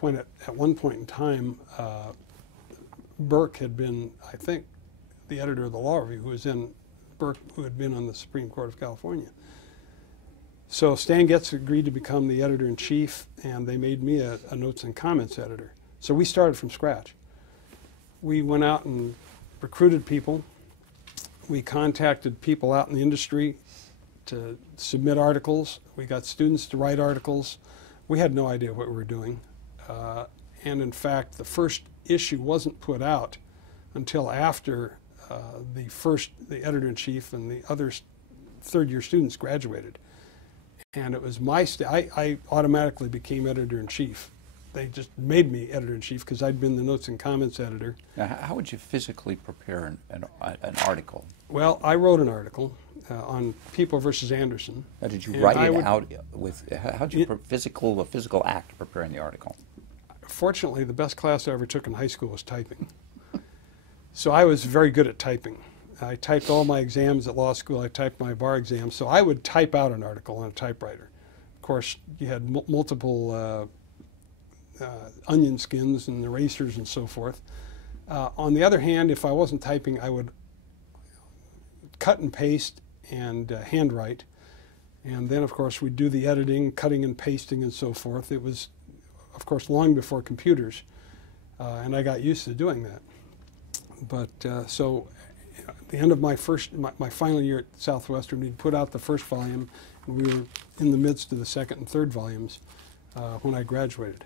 when at one point in time, Burke had been, I think, the editor of the Law Review, who had been on the Supreme Court of California. So Stan Getz agreed to become the editor-in-chief, and they made me a notes and comments editor. So we started from scratch. We went out and recruited people. We contacted people out in the industry to submit articles. We got students to write articles. We had no idea what we were doing. And in fact, the first issue wasn't put out until after the editor-in-chief and the other third-year students graduated. And it was I automatically became editor-in-chief. They just made me editor-in-chief because I'd been the notes and comments editor. Now, how would you physically prepare an article? Well, I wrote an article on People versus Anderson. Now, did you write it out with, how did you, a physical act preparing the article? Fortunately, the best class I ever took in high school was typing. So I was very good at typing. I typed all my exams at law school. I typed my bar exams. So I would type out an article on a typewriter. Of course, you had multiple onion skins and erasers and so forth. On the other hand, if I wasn't typing, I would cut and paste and handwrite. And then, of course, we'd do the editing, cutting and pasting and so forth. It was, of course, long before computers, and I got used to doing that. But so at the end of my final year at Southwestern, we'd put out the first volume, and we were in the midst of the second and third volumes when I graduated.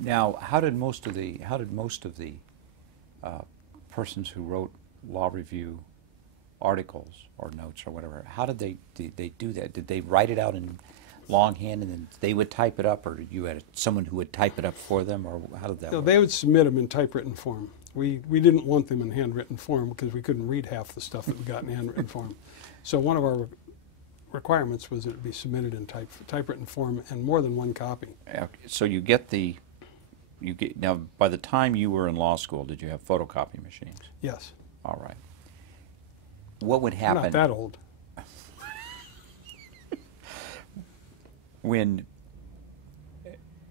Now, how did most of the persons who wrote law review articles or notes or whatever, how did they do that? Did they write it out in longhand and then they would type it up, or you had someone who would type it up for them, or how did that work? They would submit them in typewritten form. We didn't want them in handwritten form because we couldn't read half the stuff that we got in handwritten form. So one of our requirements was that it be submitted in typewritten form and more than one copy. So now, by the time you were in law school, did you have photocopy machines? Yes. All right. What would happen? I'm not that old. When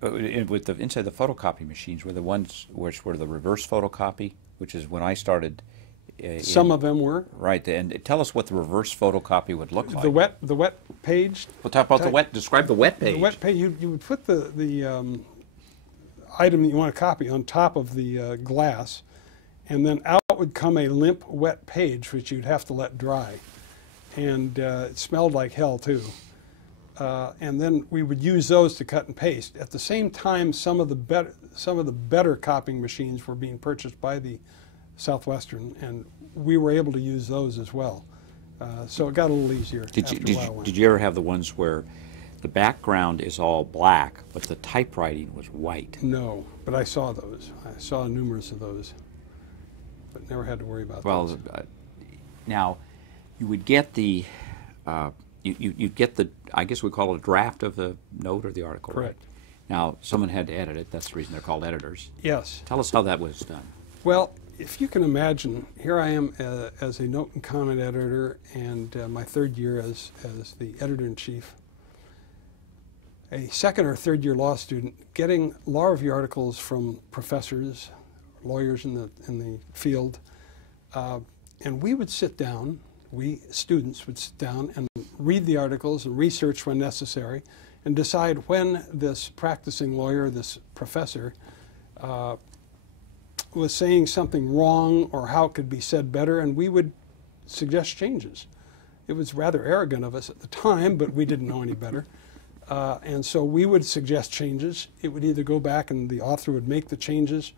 inside the photocopy machines were the ones which were the reverse photocopy, which is when I started. Some of them were. Right, and tell us what the reverse photocopy would look like. The wet page. We'll talk about the wet. Describe the wet page. The wet page. You would put the item that you want to copy on top of the glass, and then out would come a limp, wet page, which you'd have to let dry, and it smelled like hell too. And then we would use those to cut and paste. At the same time, some of the better copying machines were being purchased by the Southwestern, and we were able to use those as well. So it got a little easier. Did you ever have the ones where the background is all black, but the typewriting was white? No, but I saw those. I saw numerous of those, but never had to worry about those. Now, you would get the. You'd get the, I guess we call it a draft of the note or the article. Correct. Right? Now, someone had to edit it. That's the reason they're called editors. Yes. Tell us how that was done. Well, if you can imagine, here I am as a note and comment editor, and my third year as the editor-in-chief. A second or third year law student getting law review articles from professors, lawyers in the field, and we would sit down. We students would sit down and read the articles and research when necessary and decide when this practicing lawyer, this professor, was saying something wrong or how it could be said better, and we would suggest changes. It was rather arrogant of us at the time, but we didn't know any better. And so we would suggest changes. It would either go back and the author would make the changes,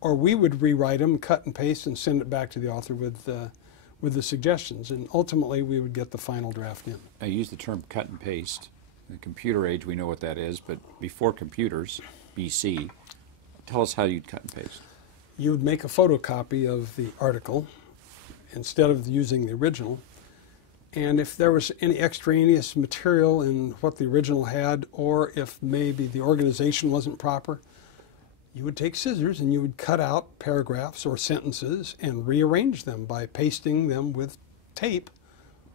or we would rewrite them, cut and paste, and send it back to the author with the suggestions, and ultimately we would get the final draft in. I use the term cut and paste. In the computer age, we know what that is, but before computers, BC, tell us how you'd cut and paste. you would make a photocopy of the article instead of using the original. And if there was any extraneous material in what the original had, or if maybe the organization wasn't proper, you would take scissors and you would cut out paragraphs or sentences and rearrange them by pasting them with tape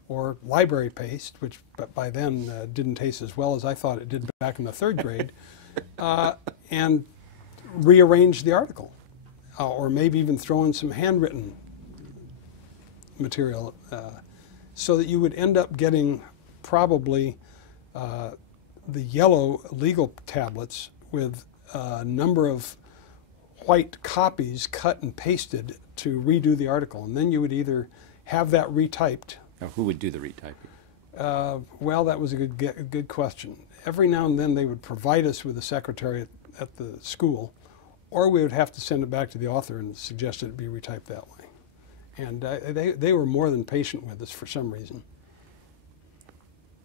or library paste, which by then didn't taste as well as I thought it did back in the third grade, and rearrange the article. Or maybe even throw in some handwritten material, so that you would end up getting probably the yellow legal tablets with a number of white copies cut and pasted to redo the article. And then you would either have that retyped. Now, who would do the retyping? Well, that was a good question. Every now and then they would provide us with a secretary at the school, or we would have to send it back to the author and suggest it be retyped that way. And they were more than patient with us for some reason.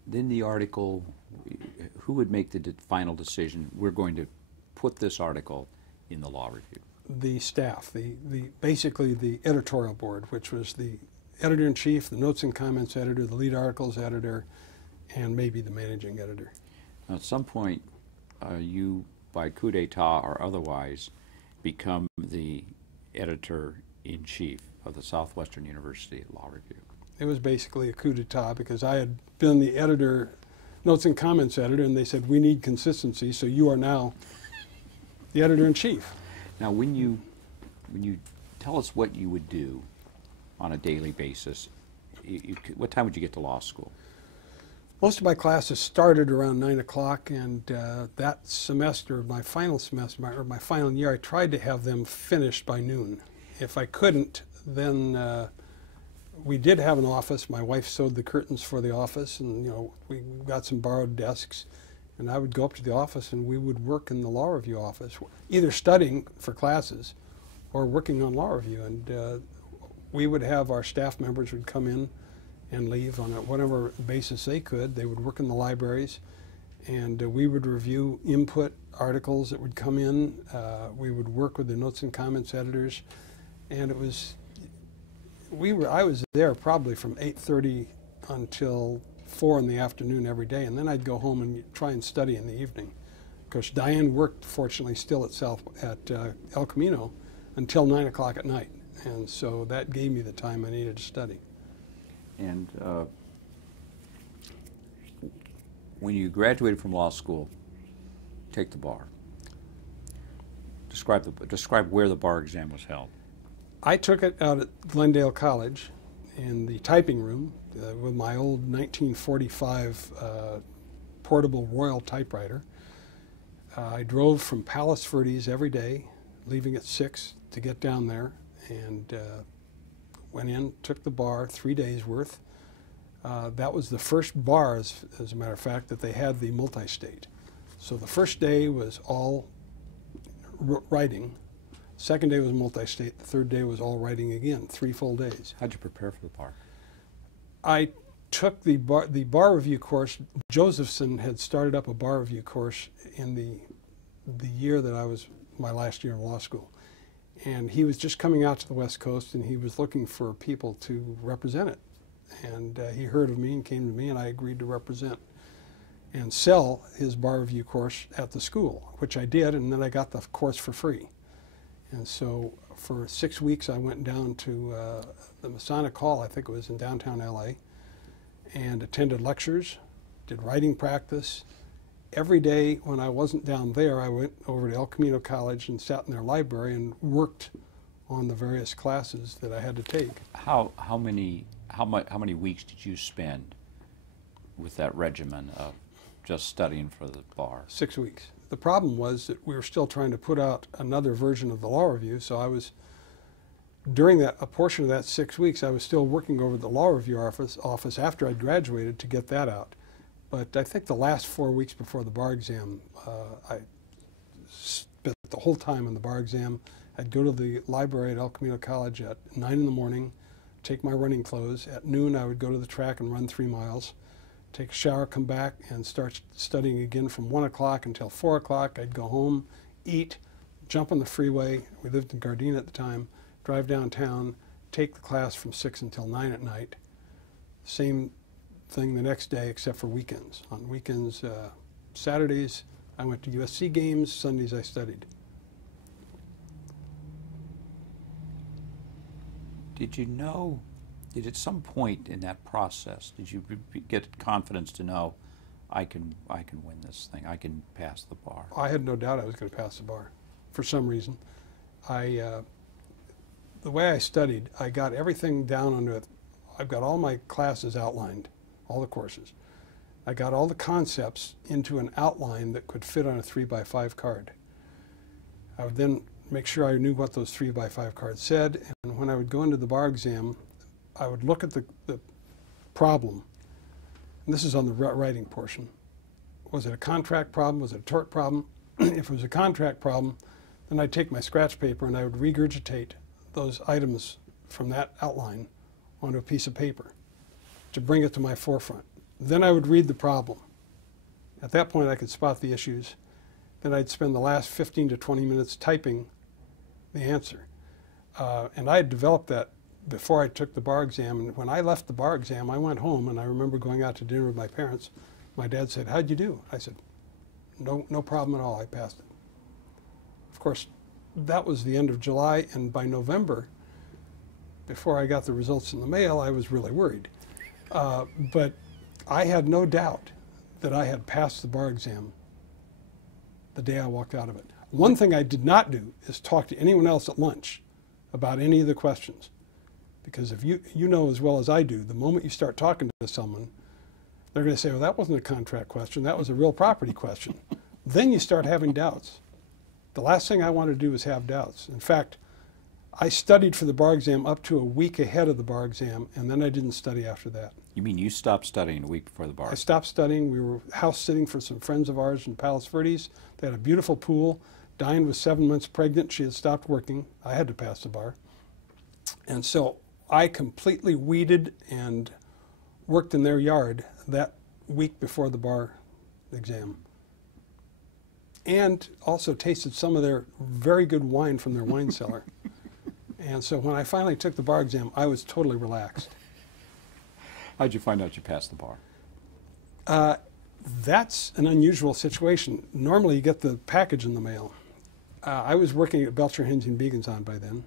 Then the article, who would make the final decision? We're going to put this article in the law review. The staff, basically the editorial board, which was the editor-in-chief, the notes and comments editor, the lead articles editor, and maybe the managing editor. Now, at some point, you, by coup d'etat or otherwise, become the editor-in-chief of the Southwestern University Law Review. It was basically a coup d'etat because I had been the editor, notes and comments editor, and they said, we need consistency, so you are now the editor-in-chief. Now, when you tell us what you would do on a daily basis, what time would you get to law school? Most of my classes started around 9 o'clock, and that semester, my final semester, or my final year, I tried to have them finished by noon. If I couldn't, then we did have an office. My wife sewed the curtains for the office, and we got some borrowed desks. And I would go up to the office, and we would work in the law review office, either studying for classes or working on law review. And we would have our staff members would come in and leave on whatever basis they could. They would work in the libraries, and we would review input articles that would come in. We would work with the notes and comments editors, and it was I was there probably from 8:30 until 4 in the afternoon every day, and then I'd go home and try and study in the evening. Because Diane worked, fortunately, still at El Camino until 9 o'clock at night, and so that gave me the time I needed to study. And when you graduated from law school, take the bar. Describe where the bar exam was held. I took it out at Glendale College in the typing room with my old 1945 portable Royal typewriter. I drove from Palos Verdes every day, leaving at 6 to get down there, and went in, took the bar, 3 days worth. That was the first bar, as a matter of fact, that they had the multi-state. So the first day was all writing. Second day was multi-state. The third day was all writing again, 3 full days. How'd you prepare for the bar? I took the bar review course. Josephson had started up a bar review course in the year that I was my last year in law school. And he was just coming out to the West Coast, and he was looking for people to represent it. And he heard of me and came to me, and I agreed to represent and sell his bar review course at the school, which I did, and then I got the course for free. And so for 6 weeks I went down to the Masonic Hall, I think it was in downtown LA, and attended lectures, did writing practice. Every day when I wasn't down there, I went over to El Camino College and sat in their library and worked on the various classes that I had to take. How many weeks did you spend with that regimen of just studying for the bar? 6 weeks. The problem was that we were still trying to put out another version of the law review, so I was, during a portion of that 6 weeks, I was still working over the law review office after I'd graduated to get that out. But I think the last 4 weeks before the bar exam, I spent the whole time on the bar exam. I'd go to the library at El Camino College at 9 in the morning, take my running clothes. At noon, I would go to the track and run 3 miles. Take a shower, come back, and start studying again from 1 o'clock until 4 o'clock. I'd go home, eat, jump on the freeway. We lived in Gardena at the time. Drive downtown, take the class from 6 until 9 at night. Same thing the next day except for weekends. On weekends, Saturdays, I went to USC games. Sundays, I studied. Did you know, at some point in that process, did you get confidence to know, I can win this thing, I can pass the bar? I had no doubt I was going to pass the bar for some reason. The way I studied, I got everything down onto it. I've got all my classes outlined, all the courses. I got all the concepts into an outline that could fit on a 3x5 card. I would then make sure I knew what those 3x5 cards said, and when I would go into the bar exam, I would look at the problem. And this is on the writing portion. Was it a contract problem? Was it a tort problem? If it was a contract problem, then I'd take my scratch paper and I would regurgitate those items from that outline onto a piece of paper to bring it to my forefront. Then I would read the problem. At that point I could spot the issues. Then I'd spend the last 15 to 20 minutes typing the answer. And I had developed that before I took the bar exam. And when I left the bar exam, I went home, and I remember going out to dinner with my parents. My dad said, "How'd you do?" I said, no problem at all, I passed it. Of course, that was the end of July, and by November, before I got the results in the mail, I was really worried. But I had no doubt that I had passed the bar exam the day I walked out of it. One thing I did not do is talk to anyone else at lunch about any of the questions. Because if you know as well as I do, the moment you start talking to someone, they're going to say, well, that wasn't a contract question, that was a real property question. Then you start having doubts. The last thing I wanted to do was have doubts. In fact, I studied for the bar exam up to a week ahead of the bar exam, and then I didn't study after that. You mean you stopped studying a week before the bar? I stopped studying. We were house sitting for some friends of ours in Palos Verdes. They had a beautiful pool. Diane was 7 months pregnant. She had stopped working. I had to pass the bar. And so I completely weeded and worked in their yard that week before the bar exam. And also tasted some of their very good wine from their wine cellar. And so when I finally took the bar exam, I was totally relaxed. How'd you find out you passed the bar? That's an unusual situation. Normally you get the package in the mail. I was working at Belcher, Hinsey and Beagons by then.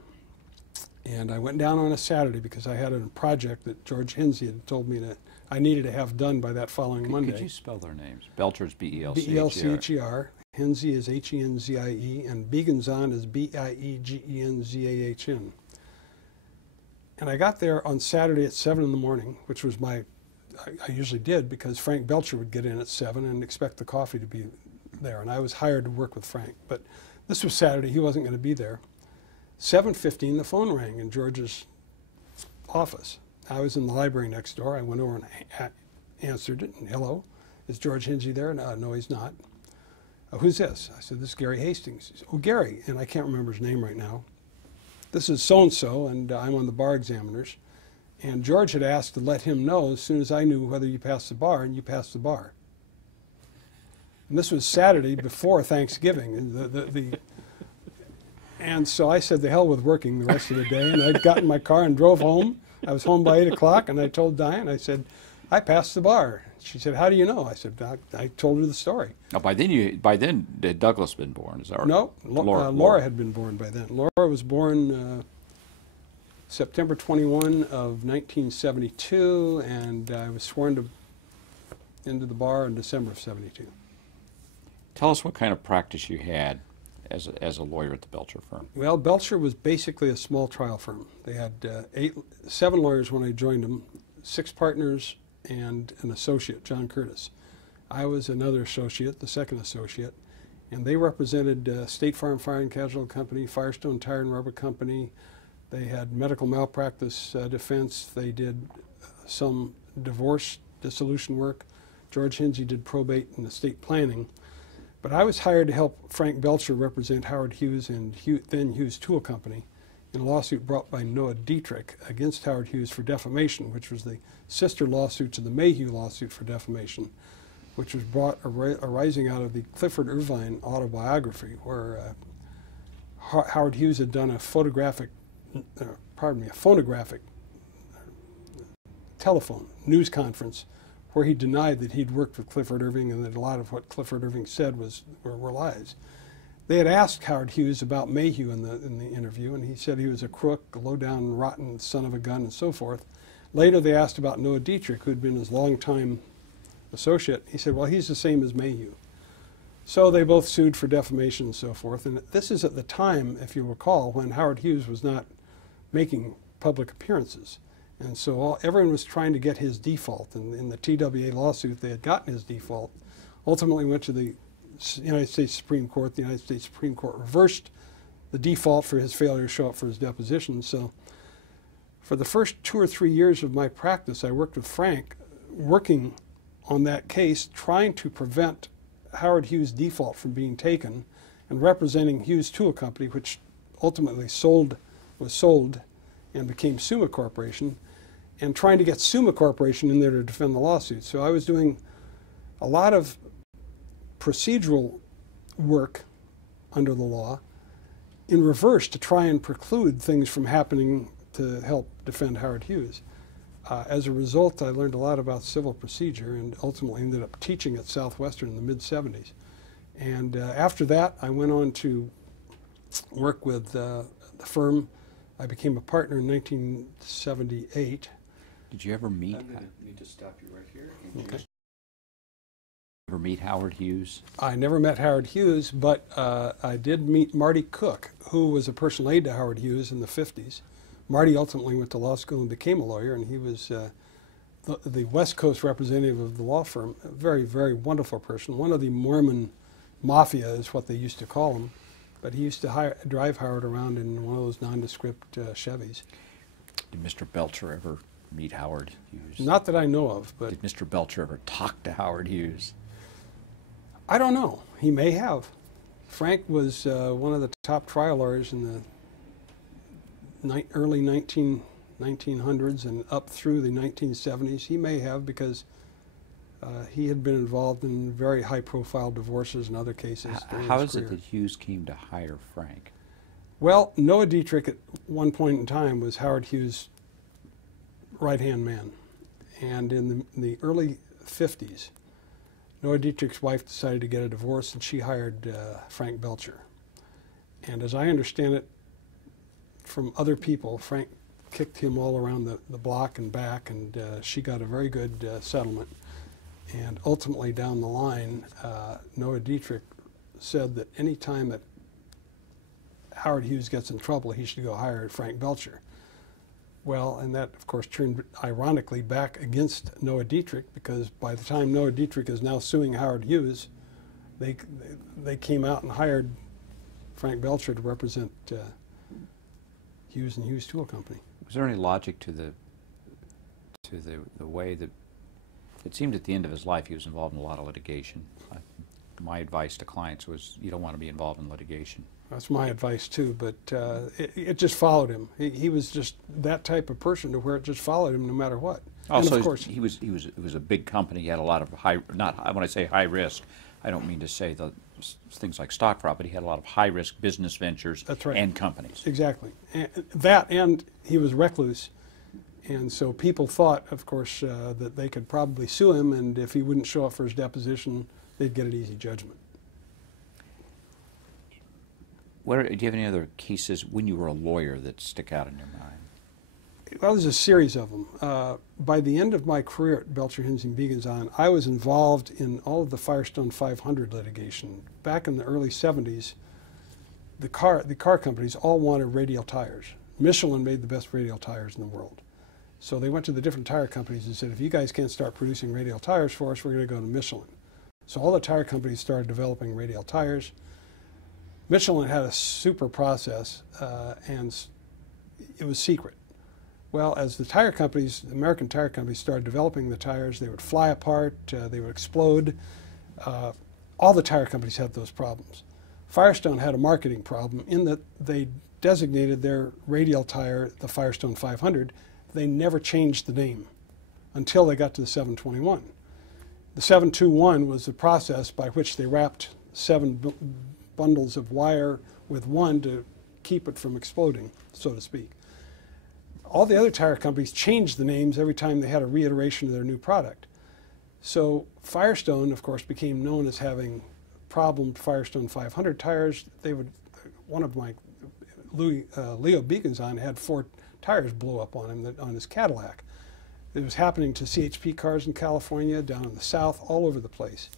And I went down on a Saturday because I had a project that George Hinsey had told me that I needed to have done by that following Monday. Could you spell their names? Belcher's B-E-L-C-H-E-R. B-E-L-C-H-E-R. Hinsey is H-E-N-Z-I-E, and Beagons is B-I-E-G-E-N-Z-A-H-N. And I got there on Saturday at 7 in the morning, which was I usually did because Frank Belcher would get in at 7 and expect the coffee to be there. And I was hired to work with Frank. But this was Saturday, he wasn't going to be there. 7:15, the phone rang in George's office. I was in the library next door. I went over and answered it, and hello, is George Hinsey there? No, he's not. Who's this? I said, this is Gary Hastings. He said, oh, Gary, and I can't remember his name right now. This is so-and-so, and I'm on the bar examiners. And George had asked to let him know as soon as I knew whether you passed the bar, and you passed the bar. And this was Saturday before Thanksgiving. And and so I said, the hell with working the rest of the day, and I got in my car and drove home. I was home by 8 o'clock, and I told Diane, I said, I passed the bar. She said, how do you know? I said, I told her the story. Now, by then had Douglas been born? Is that right? No, Laura had been born by then. Laura was born September 21 of 1972, and I was sworn into the bar in December of 72. Tell us what kind of practice you had as a lawyer at the Belcher firm. Well, Belcher was basically a small trial firm. They had 7 lawyers when I joined them, 6 partners, and an associate, John Curtis. I was another associate, the second associate, and they represented State Farm Fire and Casualty Company, Firestone Tire and Rubber Company. They had medical malpractice defense. They did some divorce dissolution work. George Hinsey did probate and estate planning. But I was hired to help Frank Belcher represent Howard Hughes and then Hughes Tool Company in a lawsuit brought by Noah Dietrich against Howard Hughes for defamation, which was the sister lawsuit to the Mayhew lawsuit for defamation, which was brought arising out of the Clifford Irvine autobiography, where Howard Hughes had done a phonographic telephone news conference where he denied that he'd worked with Clifford Irving and that a lot of what Clifford Irving said were lies. They had asked Howard Hughes about Mayhew in the interview, and he said he was a crook, a low-down, rotten son of a gun, and so forth. Later they asked about Noah Dietrich, who had been his longtime associate. He said, well, he's the same as Mayhew. So they both sued for defamation and so forth. And this is at the time, if you recall, when Howard Hughes was not making public appearances. And so everyone was trying to get his default. And in the TWA lawsuit, they had gotten his default, ultimately went to the United States Supreme Court. The United States Supreme Court reversed the default for his failure to show up for his deposition. So for the first 2 or 3 years of my practice, I worked with Frank, working on that case, trying to prevent Howard Hughes' default from being taken, and representing Hughes Tool Company, which ultimately was sold and became Summa Corporation, and trying to get Summa Corporation in there to defend the lawsuit. So I was doing a lot of procedural work under the law in reverse to try and preclude things from happening to help defend Howard Hughes. As a result, I learned a lot about civil procedure and ultimately ended up teaching at Southwestern in the mid-'70s. And after that, I went on to work with the firm. I became a partner in 1978. Did you ever meet? I'm going to need to stop you right here. Okay. Ever meet Howard Hughes? I never met Howard Hughes, but I did meet Marty Cook, who was a personal aide to Howard Hughes in the 50s. Marty ultimately went to law school and became a lawyer, and he was the West Coast representative of the law firm. A very, very wonderful person. One of the Mormon mafia is what they used to call him, but he used to drive Howard around in one of those nondescript Chevys. Did Mr. Belcher ever meet Howard Hughes? Not that I know of, but... Did Mr. Belcher ever talk to Howard Hughes? I don't know. He may have. Frank was one of the top trial lawyers in the early 1900s and up through the 1970s. He may have, because he had been involved in very high-profile divorces and other cases. How is it that Hughes came to hire Frank? Well, Noah Dietrich at one point in time was Howard Hughes' right-hand man. And in the early 50s, Noah Dietrich's wife decided to get a divorce, and she hired Frank Belcher. And as I understand it from other people, Frank kicked him all around the block and back, and she got a very good settlement. And ultimately, down the line, Noah Dietrich said that any time that Howard Hughes gets in trouble, he should go hire Frank Belcher. Well, and that, of course, turned ironically back against Noah Dietrich, because by the time Noah Dietrich is now suing Howard Hughes, they came out and hired Frank Belcher to represent Hughes and Hughes Tool Company. Was there any logic to the way that it seemed at the end of his life he was involved in a lot of litigation? My advice to clients was, you don't want to be involved in litigation. That's my advice too, but it just followed him. He was just that type of person to where it just followed him no matter what. Also, and of course, it was a big company. He had a lot of when I say high risk, I don't mean to say things like stock fraud, but he had a lot of high risk business ventures. That's right. And companies. Exactly. And he was recluse. And so people thought, of course, that they could probably sue him, and if he wouldn't show up for his deposition, they'd get an easy judgment. Do you have any other cases when you were a lawyer that stick out in your mind? Well, there's a series of them. By the end of my career at Belcher, Hinsing, Begenzahn, I was involved in all of the Firestone 500 litigation. Back in the early 70s, the car companies all wanted radial tires. Michelin made the best radial tires in the world. So they went to the different tire companies and said, if you guys can't start producing radial tires for us, we're going to go to Michelin. So all the tire companies started developing radial tires. Michelin had a super process, and it was secret. Well, as the tire companies, the American tire companies, started developing the tires, they would fly apart, they would explode. All the tire companies had those problems. Firestone had a marketing problem in that they designated their radial tire the Firestone 500. They never changed the name until they got to the 721. The 721 was the process by which they wrapped 7 bundles of wire with one to keep it from exploding, so to speak. All the other tire companies changed the names every time they had a reiteration of their new product. So Firestone, of course, became known as having problem Firestone 500 tires. One of my Leo Beacons on had 4 tires blow up on him on his Cadillac. It was happening to CHP cars in California, down in the South, all over the place.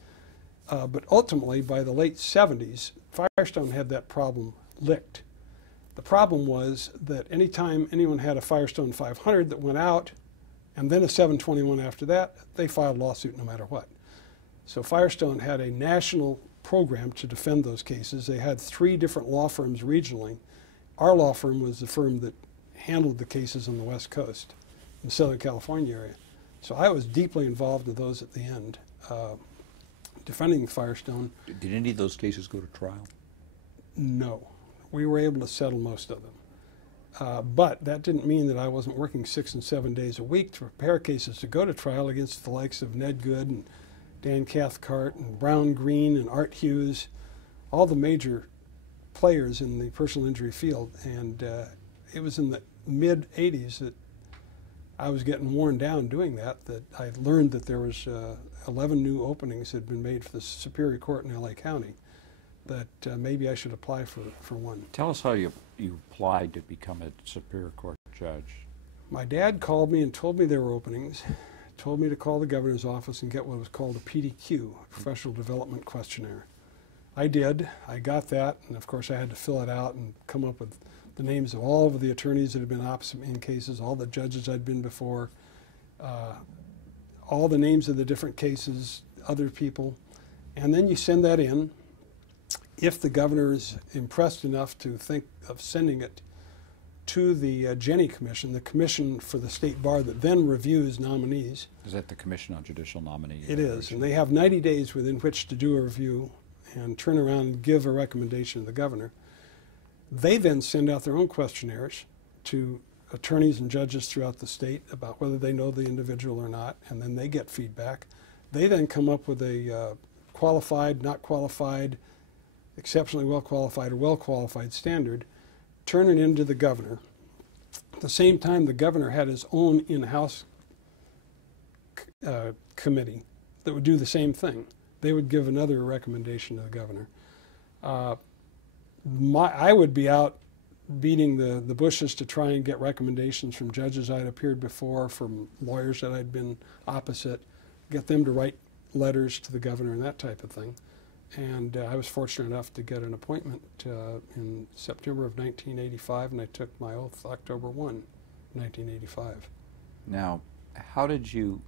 But ultimately, by the late 70s, Firestone had that problem licked. The problem was that anytime anyone had a Firestone 500 that went out, and then a 721 after that, they filed a lawsuit no matter what. So Firestone had a national program to defend those cases. They had 3 different law firms regionally. Our law firm was the firm that handled the cases on the West Coast, in the Southern California area. So I was deeply involved in those at the end, defending Firestone. Did any of those cases go to trial? No. We were able to settle most of them. But that didn't mean that I wasn't working 6 and 7 days a week to prepare cases to go to trial against the likes of Ned Good and Dan Cathcart and Brown Green and Art Hughes, all the major players in the personal injury field. And it was in the mid-'80s that I was getting worn down doing that I learned that there was 11 new openings had been made for the Superior Court in LA County, that maybe I should apply for one. Tell us how you applied to become a Superior Court judge. My dad called me and told me there were openings, told me to call the governor's office and get what was called a PDQ, a Professional Development Questionnaire. I did. I got that, and of course I had to fill it out and come up with the names of all of the attorneys that had been opposite me in cases, all the judges I'd been before, all the names of the different cases, other people, and then you send that in. If the governor is impressed enough to think of sending it to the Jenny Commission, the commission for the state bar that then reviews nominees. Is that the Commission on Judicial Nominees? It is, and they have 90 days within which to do a review and turn around and give a recommendation to the governor. They then send out their own questionnaires to attorneys and judges throughout the state about whether they know the individual or not, and then they get feedback. They then come up with a qualified, not qualified, exceptionally well qualified, or well qualified standard, turn it into the governor. At the same time, the governor had his own in-house committee that would do the same thing. They would give another recommendation to the governor. I would be out beating the bushes to try and get recommendations from judges I'd appeared before, from lawyers that I'd been opposite, get them to write letters to the governor and that type of thing. And I was fortunate enough to get an appointment in September of 1985, and I took my oath October 1, 1985. Now, how did you,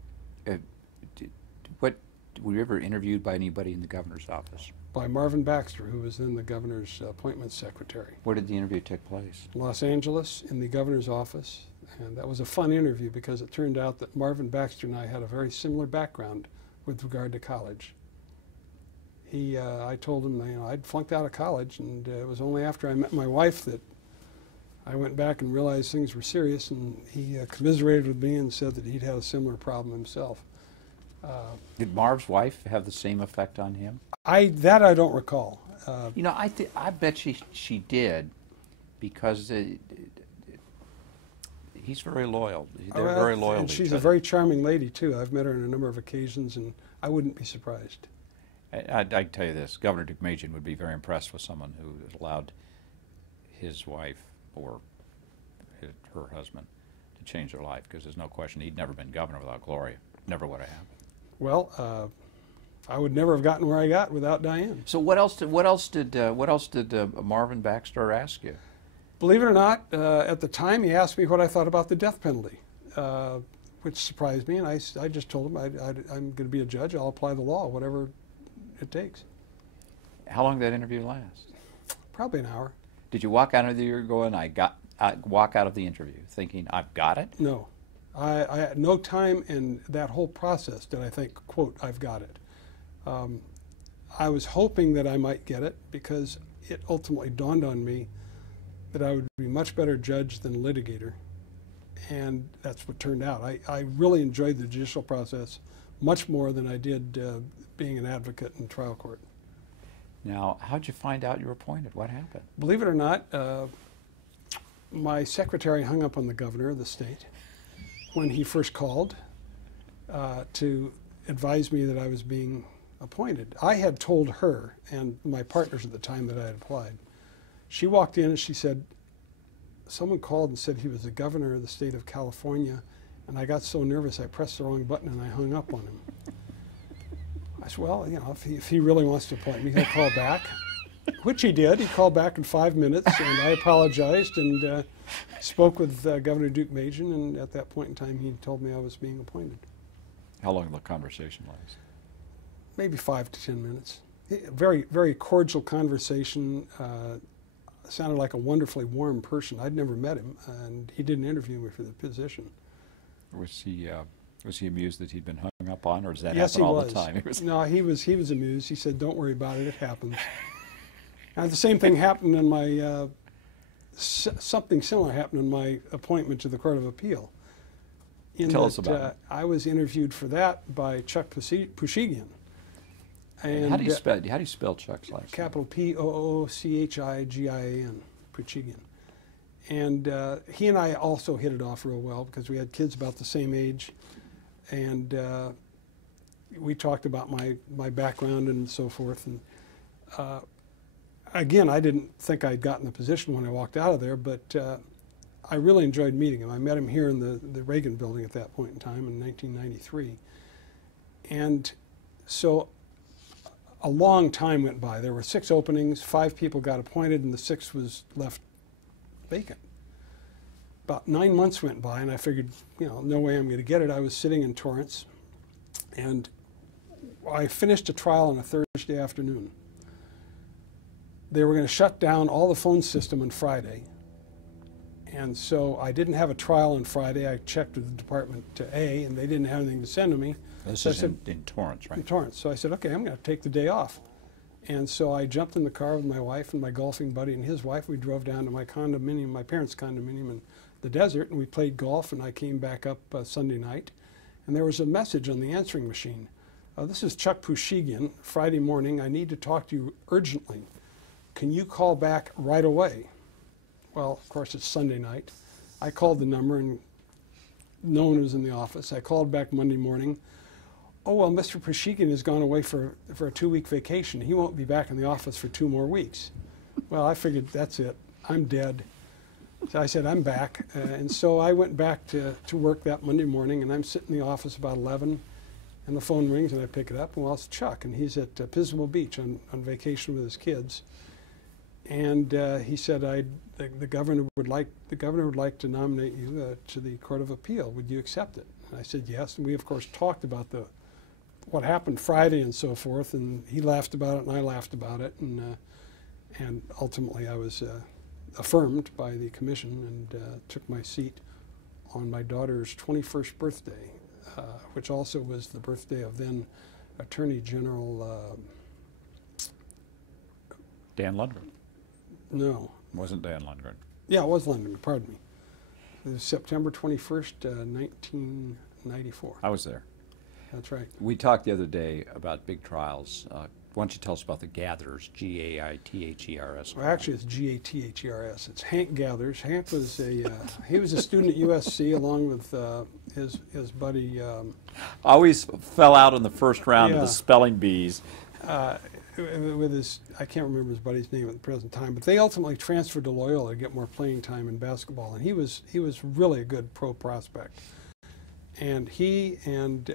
were you ever interviewed by anybody in the governor's office? By Marvin Baxter, who was then the governor's appointments secretary. Where did the interview take place? Los Angeles, in the governor's office. And that was a fun interview because it turned out that Marvin Baxter and I had a very similar background with regard to college. I told him, I'd flunked out of college, and it was only after I met my wife that I went back and realized things were serious, and he commiserated with me and said that he'd had a similar problem himself. Did Marv's wife have the same effect on him? That I don't recall. I bet she did, because he's very loyal. They're very loyal. And she's a very charming lady too. I've met her on a number of occasions, and I wouldn't be surprised. I can tell you this: Governor Deukmejian would be very impressed with someone who allowed his wife or her husband to change their life, because there's no question he'd never been governor without Gloria. Never would have happened. Well, I would never have gotten where I got without Diane. So what else did Marvin Baxter ask you? Believe it or not, at the time he asked me what I thought about the death penalty, which surprised me, and I just told him I'm going to be a judge. I'll apply the law, whatever it takes. How long did that interview last? Probably an hour. Did you walk out of the interview going, walk out of the interview thinking, I've got it? No. I at no time in that whole process did I think, quote, I've got it. I was hoping that I might get it, because it ultimately dawned on me that I would be a much better judge than litigator, and that's what turned out. I really enjoyed the judicial process much more than I did being an advocate in trial court. Now, how'd you find out you were appointed? What happened? Believe it or not, my secretary hung up on the governor of the state when he first called to advise me that I was being appointed. I had told her and my partners at the time that I had applied. She walked in and she said, someone called and said he was the governor of the state of California, and I got so nervous I pressed the wrong button and I hung up on him. I said, well, you know, if he really wants to appoint me, he'll call back, which he did. He called back in 5 minutes, and I apologized and spoke with Governor Duke Majan, and at that point in time he told me I was being appointed. How long did the conversation last? Maybe 5 to 10 minutes. Very, very cordial conversation. Sounded like a wonderfully warm person. I'd never met him, and he didn't interview me for the position. Was he amused that he'd been hung up on, or does that Yes, happen he all was. the time? No, he was amused. He said, "Don't worry about it. It happens." And the same thing happened in my something similar happened in my appointment to the Court of Appeal. Tell us about it. I was interviewed for that by Chuck Pushigian. And how do you spell Chuck's last name? Capital P-O-O-C-H-I-G-I-A-N, Pushigian. And he and I also hit it off real well because we had kids about the same age, and we talked about my background and so forth. And again, I didn't think I'd gotten the position when I walked out of there, but I really enjoyed meeting him. I met him here in the Reagan building at that point in time in 1993. And so a long time went by. There were 6 openings, 5 people got appointed, and the 6th was left vacant. About 9 months went by, and I figured, you know, no way I'm going to get it. I was sitting in Torrance, and I finished a trial on a Thursday afternoon. They were going to shut down all the phone system on Friday, and so I didn't have a trial on Friday. I checked with the Department A, and they didn't have anything to send to me. This so is in Torrance, right? In Torrance. So I said, okay, I'm going to take the day off. And so I jumped in the car with my wife and my golfing buddy and his wife. We drove down to my condominium, my parents' condominium in the desert, and we played golf, and I came back up Sunday night. And there was a message on the answering machine. This is Chuck Pushigian. Friday morning, I need to talk to you urgently. Can you call back right away? Well, of course, it's Sunday night. I called the number, and no one was in the office. I called back Monday morning. Oh, well, Mr. Pushigian has gone away for a 2-week vacation. He won't be back in the office for 2 more weeks. Well, I figured, that's it. I'm dead. So I said, I'm back. And so I went back to work that Monday morning, and I'm sitting in the office about 11, and the phone rings, and I pick it up, and well, it's Chuck, and he's at Pismo Beach on vacation with his kids. And he said, the governor would like to nominate you to the Court of Appeal. Would you accept it? And I said yes. And we of course talked about what happened Friday and so forth. And he laughed about it, and I laughed about it. And ultimately, I was affirmed by the commission and took my seat on my daughter's 21st birthday, which also was the birthday of then Attorney General Dan Lundgren. No. Wasn't Dan Lundgren? Yeah, it was Lundgren, pardon me. It was September 21st, 1994. I was there. That's right. We talked the other day about big trials. Why don't you tell us about the Gathers, G-A-I-T-H-E-R-S? Well, actually, it's G-A-T-H-E-R-S. It's Hank Gathers. Hank was he was a student at USC along with his buddy. Always fell out in the first round of Yeah. the spelling bees. With his, I can't remember his buddy's name at the present time, but they ultimately transferred to Loyola to get more playing time in basketball, and he was really a good pro prospect. And he and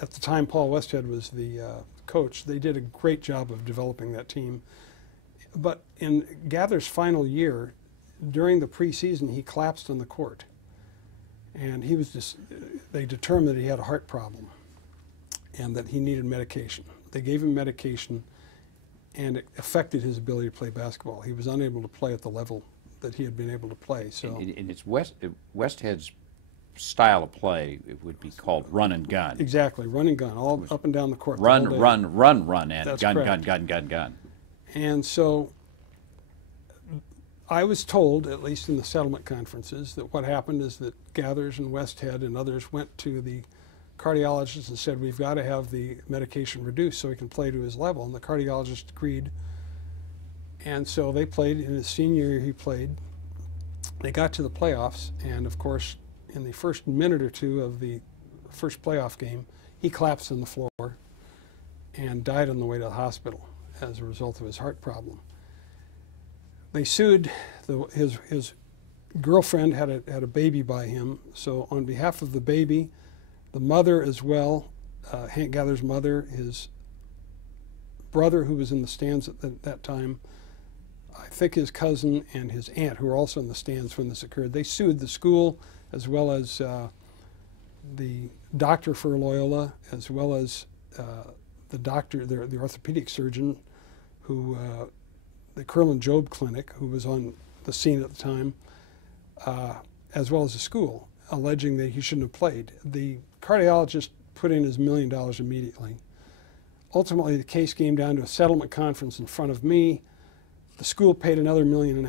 at the time Paul Westhead was the coach. They did a great job of developing that team. But in Gather's final year, during the preseason, he collapsed on the court, and he was just. They determined that he had a heart problem, and that he needed medication. They gave him medication, and it affected his ability to play basketball. He was unable to play at the level that he had been able to play. So, and it's Westhead's style of play, it would be called run and gun. Exactly, run and gun, all up and down the court. Run, and That's gun, correct. gun. And so I was told, at least in the settlement conferences, that what happened is that Gathers and Westhead and others went to the cardiologist and said, we've got to have the medication reduced so he can play to his level. And the cardiologist agreed. And so they played. In his senior year, he played They got to the playoffs, and of course, in the first minute or two of the first playoff game, he collapsed on the floor and died on the way to the hospital as a result of his heart problem. They sued. His girlfriend had a baby by him, so on behalf of the baby, the mother as well, Hank Gather's mother, his brother who was in the stands at that time, I think his cousin and his aunt who were also in the stands when this occurred, they sued the school as well as the doctor for Loyola, as well as the doctor, the orthopedic surgeon, who the Curlin Job Clinic, who was on the scene at the time, as well as the school, alleging that he shouldn't have played. The cardiologist put in his $1 million immediately. Ultimately, the case came down to a settlement conference in front of me. The school paid another $1.5 million.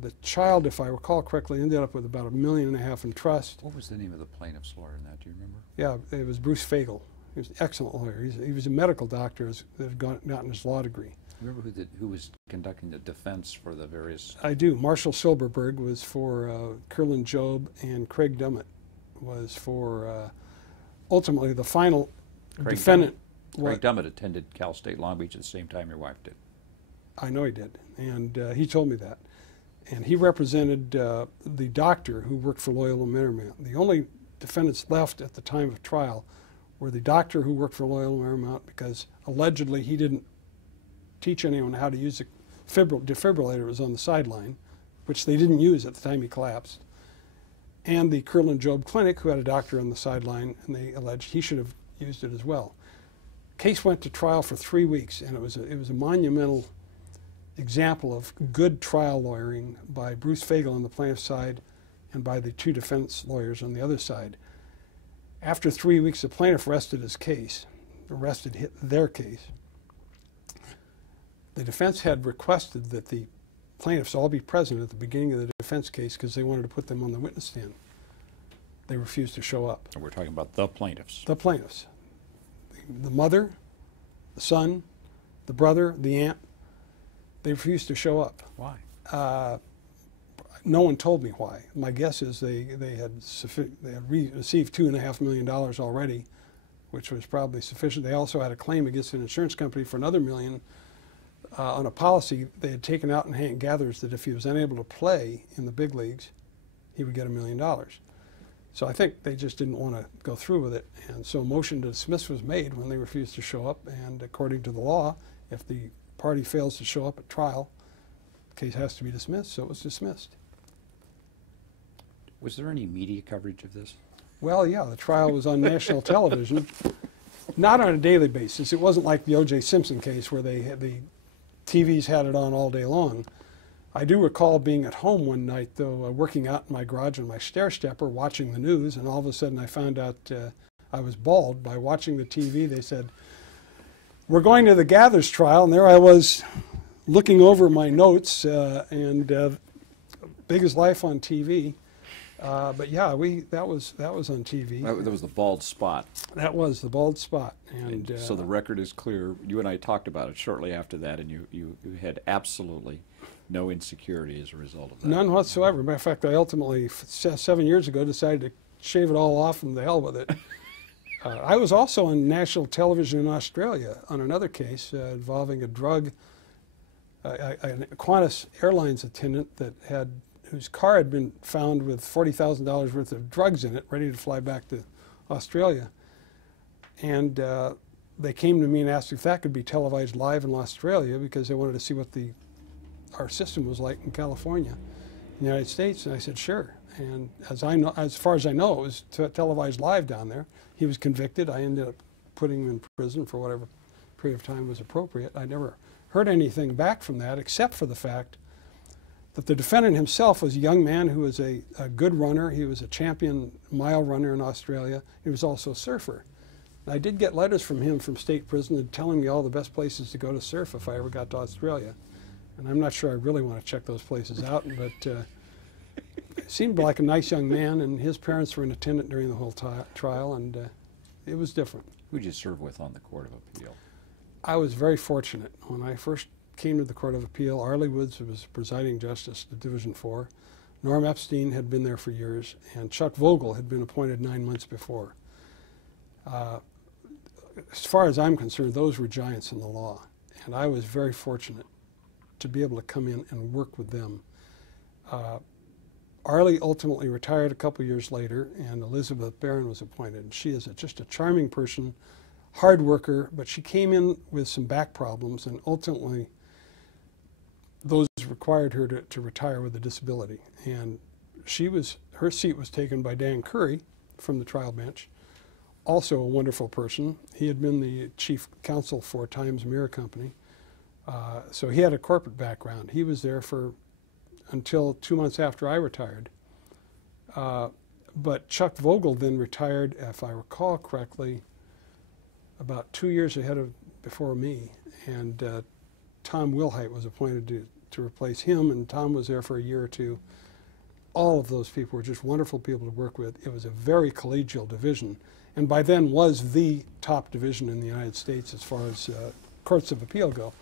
The child, if I recall correctly, ended up with about $1.5 million in trust. What was the name of the plaintiff's lawyer in that? Do you remember? Yeah, it was Bruce Fagel. He was an excellent lawyer. He was a medical doctor that had gotten his law degree. Remember who was conducting the defense for the various? I do. Marshall Silberberg was for Curlin Job, and Craig Dummett was for ultimately the final defendant. Craig Dummett attended Cal State Long Beach at the same time your wife did. I know he did, and he told me that. And he represented the doctor who worked for Loyola Marymount. The only defendants left at the time of trial were the doctor who worked for Loyola Marymount, because allegedly he didn't teach anyone how to use the defibrillator. It was on the sideline, which they didn't use at the time he collapsed. And the Curlin Job Clinic, who had a doctor on the sideline, and they alleged he should have used it as well. Case went to trial for 3 weeks, and it was a monumental example of good trial lawyering by Bruce Fagel on the plaintiff's side and by the two defense lawyers on the other side. After 3 weeks, the plaintiff rested their case. The defense had requested that the plaintiffs all be present at the beginning of the defense case because they wanted to put them on the witness stand. They refused to show up. And we're talking about the plaintiffs. The plaintiffs. The mother, the son, the brother, the aunt, they refused to show up. Why? No one told me why. My guess is they had received $2.5 million already, which was probably sufficient. They also had a claim against an insurance company for another $1 million on a policy they had taken out in Hank Gather's that if he was unable to play in the big leagues, he would get $1 million. So I think they just didn't want to go through with it. And so a motion to dismiss was made when they refused to show up. And according to the law, if the party fails to show up at trial, the case has to be dismissed. So it was dismissed. Was there any media coverage of this? Well, yeah, the trial was on national television, not on a daily basis. It wasn't like the O.J. Simpson case where the TVs had it on all day long. I do recall being at home one night, though, working out in my garage on my stair-stepper, watching the news, and all of a sudden I found out I was bald. By watching the TV, they said, "We're going to the Gathers trial," and there I was looking over my notes, and big as life on TV. But yeah, that was on TV. That was the bald spot. That was the bald spot. And so the record is clear. You and I talked about it shortly after that, and you had absolutely no insecurity as a result of that. None whatsoever. Matter of fact, I ultimately, 7 years ago, decided to shave it all off and the hell with it. I was also on national television in Australia on another case involving a drug, a Qantas Airlines attendant whose car had been found with $40,000 worth of drugs in it, ready to fly back to Australia. And they came to me and asked if that could be televised live in Australia because they wanted to see what our system was like in California, in the United States. And I said, sure. And as far as I know, it was televised live down there. He was convicted. I ended up putting him in prison for whatever period of time was appropriate. I never heard anything back from that except for the fact that the defendant himself was a young man who was a good runner. He was a champion mile runner in Australia. He was also a surfer. And I did get letters from him from state prison telling me all the best places to go to surf if I ever got to Australia. And I'm not sure I really want to check those places out, but he seemed like a nice young man, and his parents were in attendance during the whole trial, and it was different. Who did you serve with on the Court of Appeal? I was very fortunate. When I first came to the Court of Appeal, Arlie Woods was presiding justice to Division 4. Norm Epstein had been there for years, and Chuck Vogel had been appointed 9 months before. As far as I'm concerned, those were giants in the law, and I was very fortunate to be able to come in and work with them. Arlie ultimately retired a couple years later, and Elizabeth Barron was appointed. She is just a charming person, hard worker, but she came in with some back problems, and ultimately those required her to retire with a disability. And her seat was taken by Dan Curry from the trial bench, also a wonderful person. He had been the chief counsel for Times Mirror Company, so he had a corporate background. He was there until 2 months after I retired. But Chuck Vogel then retired, if I recall correctly, about 2 years before me, and Tom Wilhite was appointed to replace him, and Tom was there for a year or two. All of those people were just wonderful people to work with. It was a very collegial division, and by then was the top division in the United States as far as courts of appeal go.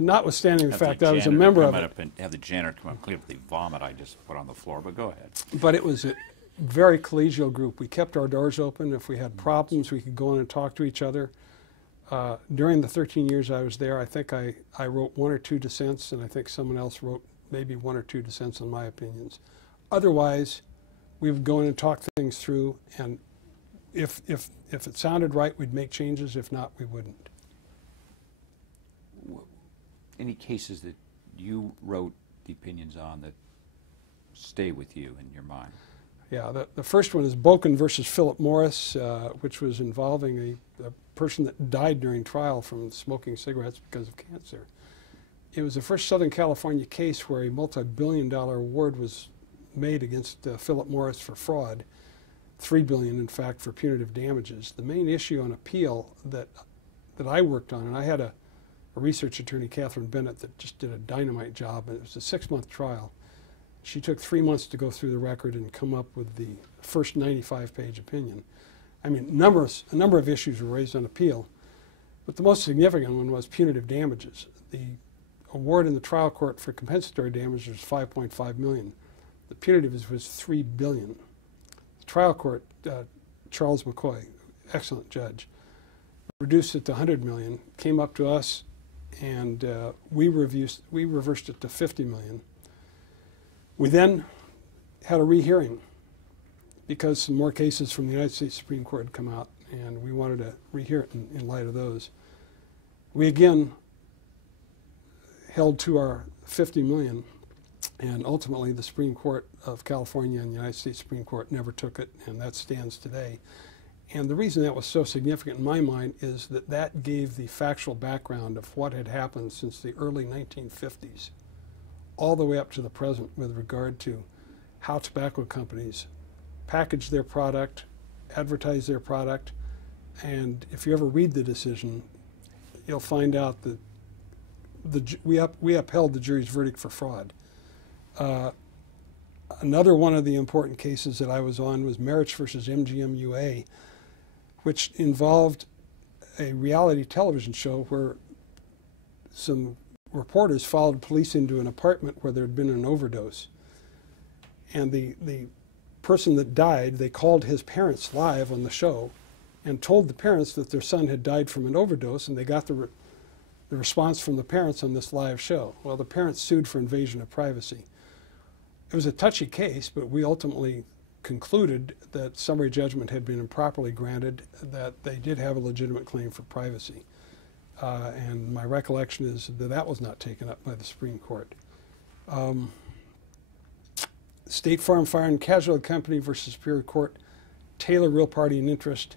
Notwithstanding the fact I was a member of it. Have the janitor come up and clean up the vomit I just put on the floor, but go ahead. But it was a very collegial group. We kept our doors open. If we had problems, we could go in and talk to each other. During the 13 years I was there, I think I wrote 1 or 2 dissents, and I think someone else wrote maybe 1 or 2 dissents on my opinions. Otherwise, we would go in and talk things through, and if it sounded right, we'd make changes. If not, we wouldn't. Any cases that you wrote the opinions on that stay with you in your mind? Yeah, the first one is Vulcan versus Philip Morris, which was involving a person that died during trial from smoking cigarettes because of cancer. It was the first Southern California case where a multi-billion-dollar award was made against Philip Morris for fraud, $3 billion, in fact, for punitive damages. The main issue on appeal that I worked on, and I had a research attorney, Catherine Bennett, that just did a dynamite job, and it was a 6-month trial. She took 3 months to go through the record and come up with the first 95-page opinion. I mean, a number of issues were raised on appeal, but the most significant one was punitive damages. The award in the trial court for compensatory damages was $5.5 million. The punitive was $3 billion. The trial court, Charles McCoy, excellent judge, reduced it to $100 million, came up to us, and we reversed it to $50 million. We then had a rehearing because some more cases from the United States Supreme Court had come out, and we wanted to rehear it in light of those. We again held to our $50 million, and ultimately the Supreme Court of California and the United States Supreme Court never took it, and that stands today. And the reason that was so significant in my mind is that that gave the factual background of what had happened since the early 1950s, all the way up to the present with regard to how tobacco companies package their product, advertise their product, and if you ever read the decision, you'll find out that we upheld the jury's verdict for fraud. Another one of the important cases that I was on was Marriage versus MGM-UA, which involved a reality television show where some reporters followed police into an apartment where there had been an overdose. And the person that died, they called his parents live on the show and told the parents that their son had died from an overdose, and they got the response from the parents on this live show. Well, the parents sued for invasion of privacy. It was a touchy case, but we ultimately concluded that summary judgment had been improperly granted, that they did have a legitimate claim for privacy. And my recollection is that that was not taken up by the Supreme Court. State Farm Fire and Casualty Company versus Superior Court, Taylor Real Party and Interest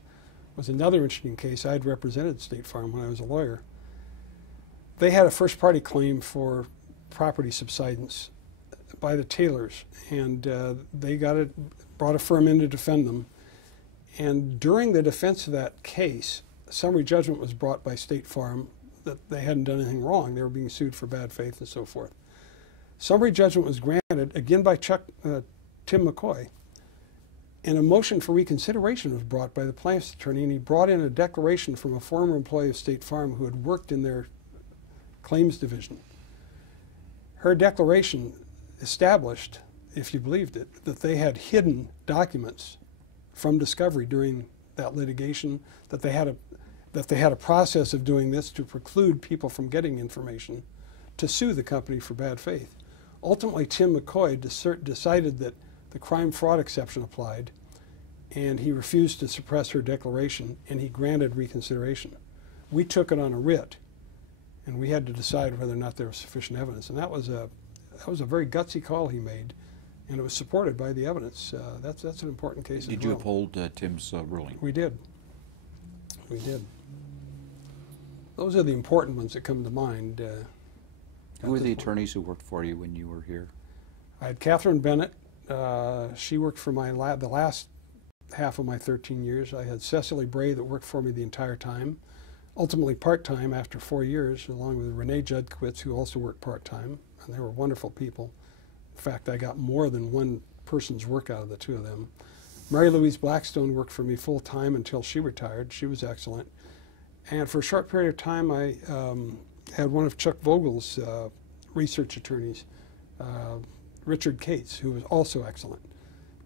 was another interesting case. I had represented State Farm when I was a lawyer. They had a first party claim for property subsidence by the Taylors, and they brought a firm in to defend them. And during the defense of that case, summary judgment was brought by State Farm that they hadn't done anything wrong. They were being sued for bad faith and so forth. Summary judgment was granted, again by Tim McCoy, and a motion for reconsideration was brought by the plaintiff's attorney, and he brought in a declaration from a former employee of State Farm who had worked in their claims division. Her declaration established if you believed it, that they had hidden documents from discovery during that litigation, that they had a process of doing this to preclude people from getting information to sue the company for bad faith. Ultimately, Tim McCoy decided that the crime fraud exception applied, and he refused to suppress her declaration, and he granted reconsideration. We took it on a writ, and we had to decide whether or not there was sufficient evidence. And that was a very gutsy call he made, and it was supported by the evidence. That's an important case as well. Did you uphold Tim's ruling? We did. We did. Those are the important ones that come to mind. Who were the attorneys who worked for you when you were here? I had Catherine Bennett. She worked for the last half of my 13 years. I had Cecily Bray that worked for me the entire time, ultimately part-time after 4 years, along with Renee Judkowitz, who also worked part-time, and they were wonderful people. In fact, I got more than one person's work out of the two of them. Mary Louise Blackstone worked for me full-time until she retired. She was excellent. And for a short period of time, I had one of Chuck Vogel's research attorneys, Richard Cates, who was also excellent.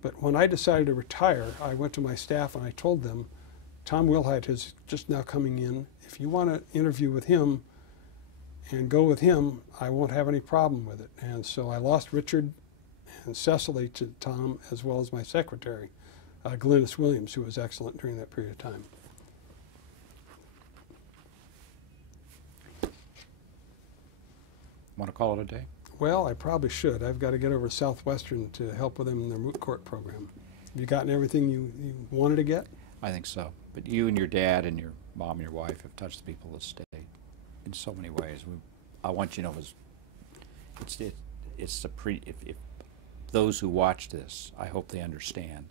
But when I decided to retire, I went to my staff and I told them, Tom Wilhite is just now coming in. If you want to interview with him and go with him, I won't have any problem with it. And so I lost Richard and Cecily to Tom, as well as my secretary, Glynis Williams, who was excellent during that period of time. Want to call it a day? Well, I probably should. I've got to get over to Southwestern to help with them in their moot court program. Have you gotten everything you wanted to get? I think so. But you and your dad and your mom and your wife have touched the people of the state in so many ways. I want you to know if those who watch this, I hope they understand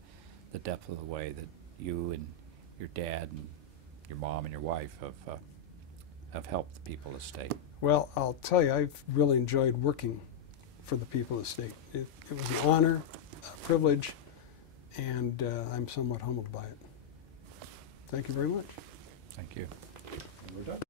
the depth of the way that you and your dad and your mom and your wife have helped the people of the state. Well, I'll tell you, I've really enjoyed working for the people of the state. It was an honor, a privilege, and I'm somewhat humbled by it. Thank you very much. Thank you. And we're done.